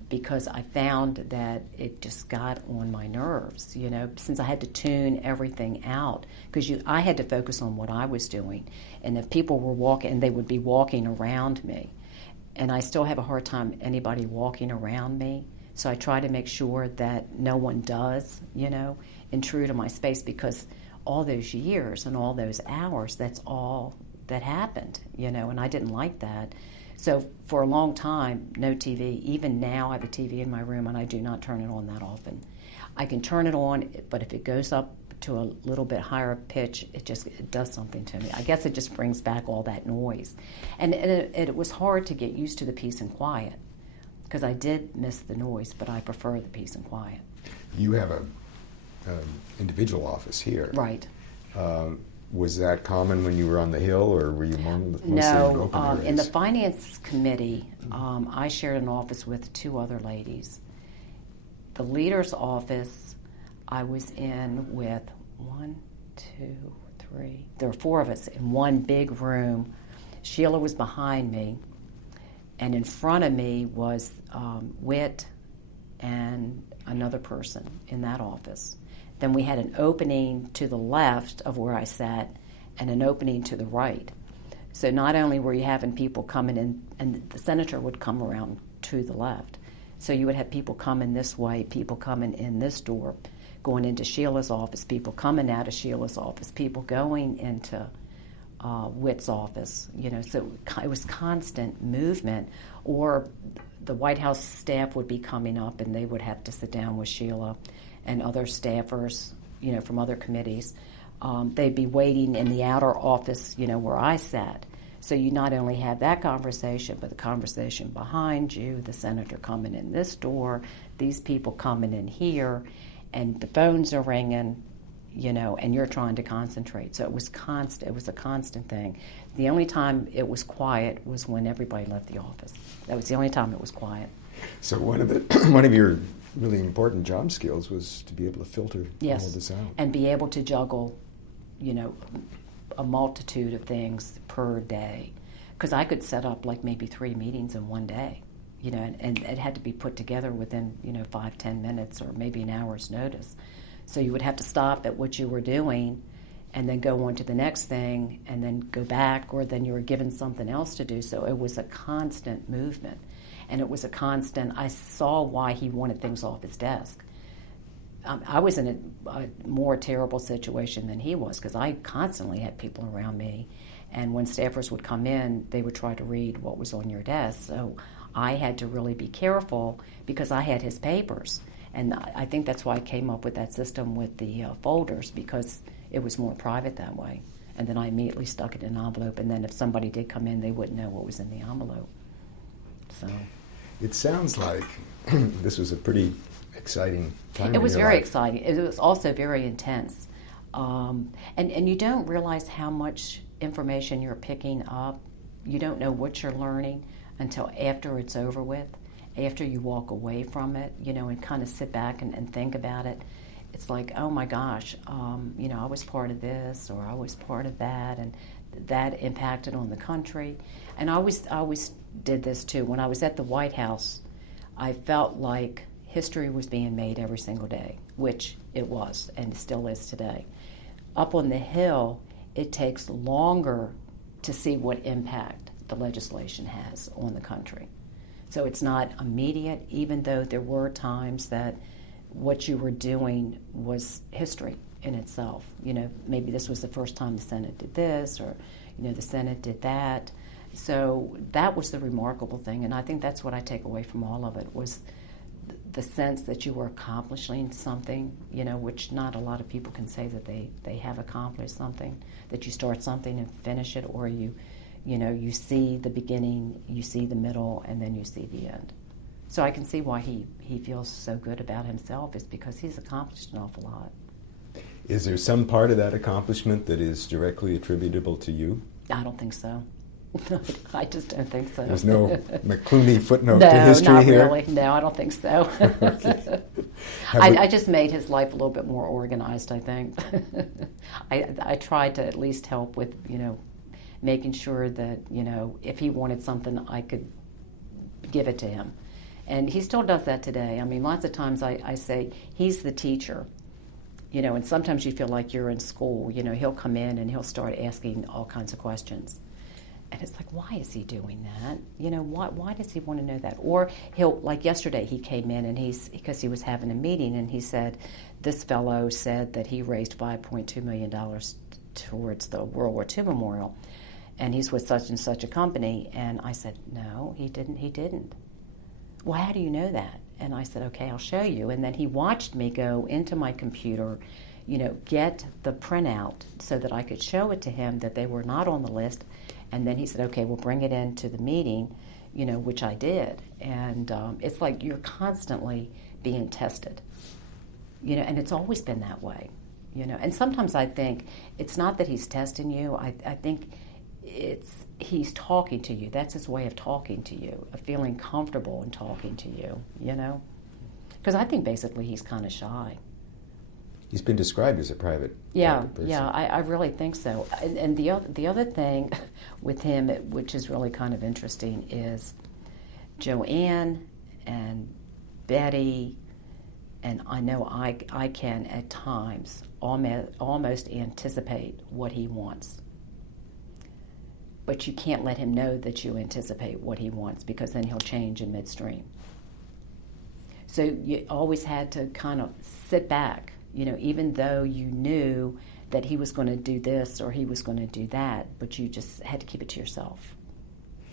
because I found that it just got on my nerves, you know, since I had to tune everything out because I had to focus on what I was doing. And if people were walking, and they would be walking around me, and I still have a hard time anybody walking around me, so I try to make sure that no one does, you know, intrude on my space because all those years and all those hours, that's all that happened, you know, and I didn't like that. So for a long time, no TV. Even now, I have a TV in my room, and I do not turn it on that often. I can turn it on, but if it goes up to a little bit higher pitch, it does something to me. I guess it just brings back all that noise. And it was hard to get used to the peace and quiet because I did miss the noise, but I prefer the peace and quiet. You have a individual office here. Right. Was that common when you were on the Hill, or were you mostly in open areas? In the Finance Committee, I shared an office with two other ladies. The leader's office, I was in with 1, 2, 3. There were 4 of us in one big room. Sheila was behind me, and in front of me was Whit and another person in that office. Then we had an opening to the left of where I sat and an opening to the right. So not only were you having people coming in, and the senator would come around to the left. So you would have people coming this way, people coming in this door, going into Sheila's office, people coming out of Sheila's office, people going into Whit's office. You know, so it was constant movement. Or the White House staff would be coming up, and they would have to sit down with Sheila and other staffers, you know, from other committees. They'd be waiting in the outer office, you know, where I sat. So you not only have that conversation, but the conversation behind you, the senator coming in this door, these people coming in here, and the phones are ringing, you know, and you're trying to concentrate. So it was constant. It was a constant thing. The only time it was quiet was when everybody left the office. That was the only time it was quiet. So one of your really important job skills was to be able to filter all of this out. And be able to juggle, you know, a multitude of things per day. Because I could set up like maybe 3 meetings in one day, you know, and it had to be put together within, you know, 5-10 minutes or maybe an hour's notice. So you would have to stop at what you were doing and then go on to the next thing and then go back, or then you were given something else to do. So it was a constant movement. And it was a constant, I saw why he wanted things off his desk. I was in a more terrible situation than he was because I constantly had people around me. And when staffers would come in, they would try to read what was on your desk. So I had to really be careful because I had his papers. And I think that's why I came up with that system with the folders, because it was more private that way. And then I immediately stuck it in an envelope. And then if somebody did come in, they wouldn't know what was in the envelope. So it sounds like this was a pretty exciting time. It was very exciting. It was also very intense. And you don't realize how much information you're picking up. You don't know what you're learning until after it's over with, after you walk away from it, you know, and kind of sit back and think about it. It's like, oh my gosh, you know, I was part of this, or I was part of that, and that impacted on the country. And I always did this too. When I was at the White House, I felt like history was being made every single day, which it was and still is today. Up on the Hill, it takes longer to see what impact the legislation has on the country. So it's not immediate, even though there were times that what you were doing was history in itself. You know, maybe this was the first time the Senate did this, or, you know, the Senate did that. So that was the remarkable thing, and I think that's what I take away from all of it, was the sense that you were accomplishing something, you know, which not a lot of people can say that they have accomplished something, that you start something and finish it, or you know, you see the beginning, you see the middle, and then you see the end. So I can see why he feels so good about himself, is because he's accomplished an awful lot. Is there some part of that accomplishment that is directly attributable to you? I don't think so. I just don't think so. There's no McCluney footnote to history here? No, not really. No, I don't think so. Okay. I just made his life a little bit more organized, I think. I tried to at least help with, you know, making sure that, you know, if he wanted something, I could give it to him. And he still does that today. I mean, lots of times I say, he's the teacher. You know, and sometimes you feel like you're in school. You know, he'll come in and he'll start asking all kinds of questions. And it's like, why is he doing that? You know, why does he want to know that? Or he'll, like yesterday, he came in and because he was having a meeting, and he said, this fellow said that he raised $5.2 million towards the World War II Memorial, and he's with such and such a company. And I said, no, he didn't. Well, how do you know that? And I said, okay, I'll show you. And then he watched me go into my computer, you know, get the printout so that I could show it to him that they were not on the list. And then he said, okay, we'll bring it into the meeting, you know, which I did. And it's like you're constantly being tested, you know, and it's always been that way, you know. And sometimes I think it's not that he's testing you. I think he's talking to you. That's his way of talking to you, of feeling comfortable in talking to you, you know. Because I think basically he's kind of shy. He's been described as a private person. Yeah, I really think so. And the other thing with him, which is really kind of interesting, is Joanne and Betty, and I know I can at times almost anticipate what he wants. But you can't let him know that you anticipate what he wants, because then he'll change in midstream. So you always had to kind of sit back. You know, even though you knew that he was going to do this or he was going to do that, but you just had to keep it to yourself,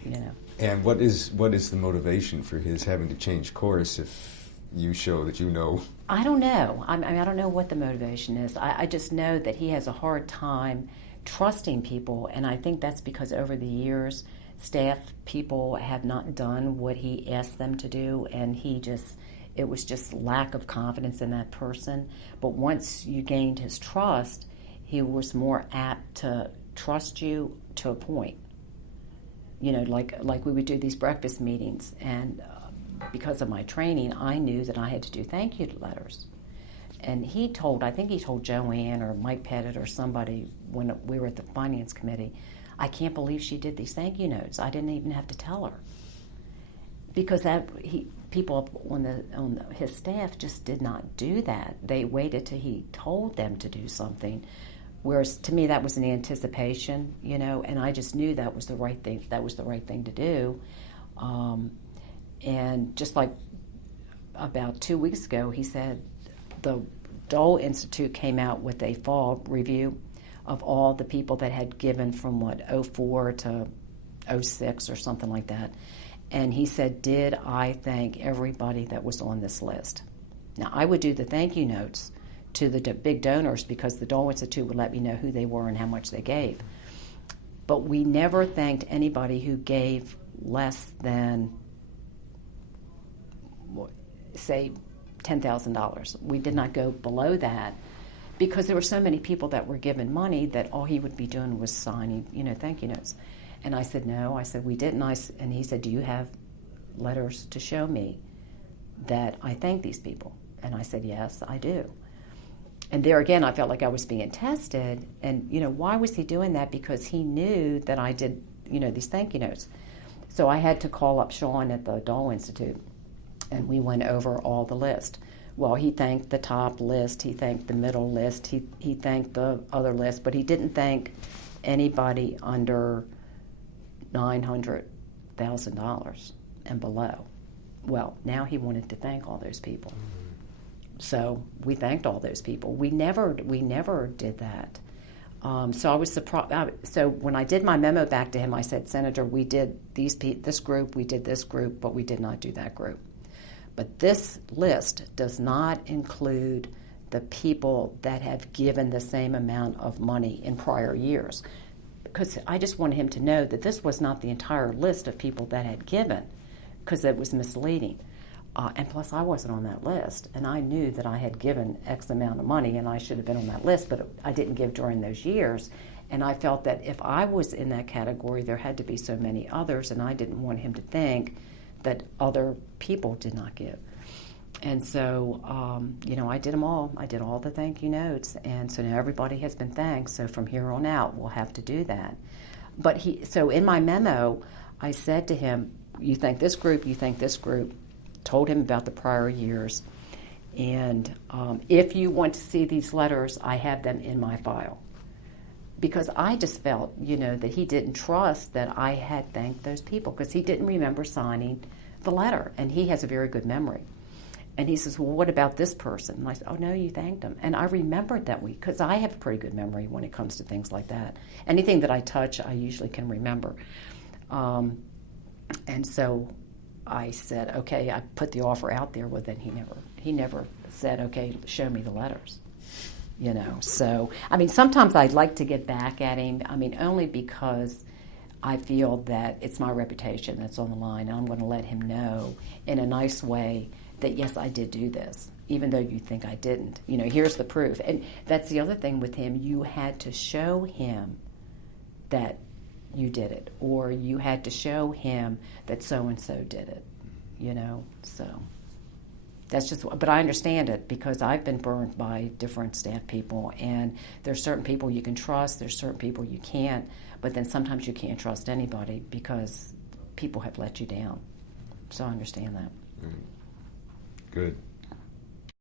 you know. And what is the motivation for his having to change course if you show that you know? I don't know. I mean, I don't know what the motivation is. I just know that he has a hard time trusting people, and I think that's because over the years, staff people have not done what he asked them to do, and it was just lack of confidence in that person. But once you gained his trust, he was more apt to trust you to a point. You know, like we would do these breakfast meetings, and because of my training, I knew that I had to do thank you letters. And I think he told Joanne or Mike Pettit or somebody when we were at the Finance Committee, I can't believe she did these thank you notes. I didn't even have to tell her. Because people on his staff just did not do that. They waited till he told them to do something, whereas to me that was an anticipation, you know, and I just knew that was the right thing. That was the right thing to do. And just like about 2 weeks ago, he said the Dole Institute came out with a fall review of all the people that had given from 04 to 06 or something like that. And he said, did I thank everybody that was on this list? Now, I would do the thank you notes to the big donors because the Dole Institute would let me know who they were and how much they gave. But we never thanked anybody who gave less than, say, $10,000. We did not go below that because there were so many people that were given money that all he would be doing was signing, you know, thank you notes. And I said, no. I said, we didn't. And he said, do you have letters to show me that I thank these people? And I said, yes, I do. And there again, I felt like I was being tested. And, you know, why was he doing that? Because he knew that I did, you know, these thank you notes. So I had to call up Sean at the Dole Institute. And we went over all the list. Well, he thanked the top list, he thanked the middle list, he thanked the other list, but he didn't thank anybody under $900,000 and below. Well, now he wanted to thank all those people. So we thanked all those people. We never did that. So I was surprised. So when I did my memo back to him, I said, Senator, we did this group, we did this group, but we did not do that group. But this list does not include the people that have given the same amount of money in prior years. Because I just wanted him to know that this was not the entire list of people that had given, because it was misleading. And plus, I wasn't on that list, and I knew that I had given X amount of money, and I should have been on that list, but I didn't give during those years. And I felt that if I was in that category, there had to be so many others, and I didn't want him to think that other people did not give. And so, I did them all. I did all the thank you notes, and so now everybody has been thanked. So from here on out, we'll have to do that. But so in my memo, I said to him, you thank this group, you thank this group, told him about the prior years, and if you want to see these letters, I have them in my file. Because I just felt, that he didn't trust that I had thanked those people, because he didn't remember signing the letter, and he has a very good memory. And he says, well, what about this person? And I said, oh, no, you thanked him. And I remembered that week, because I have a pretty good memory when it comes to things like that. Anything that I touch, I usually can remember. And so I said, okay, I put the offer out there. Well, then he never said, okay, show me the letters. So, sometimes I'd like to get back at him, only because I feel that it's my reputation that's on the line, and I'm going to let him know in a nice way that, yes, I did do this, even though you think I didn't. Here's the proof. And that's the other thing with him. You had to show him that you did it, or you had to show him that so-and-so did it, so that's just, but I understand it, because I've been burned by different staff people, and there's certain people you can trust, there's certain people you can't, but then sometimes you can't trust anybody because people have let you down. So I understand that. Good.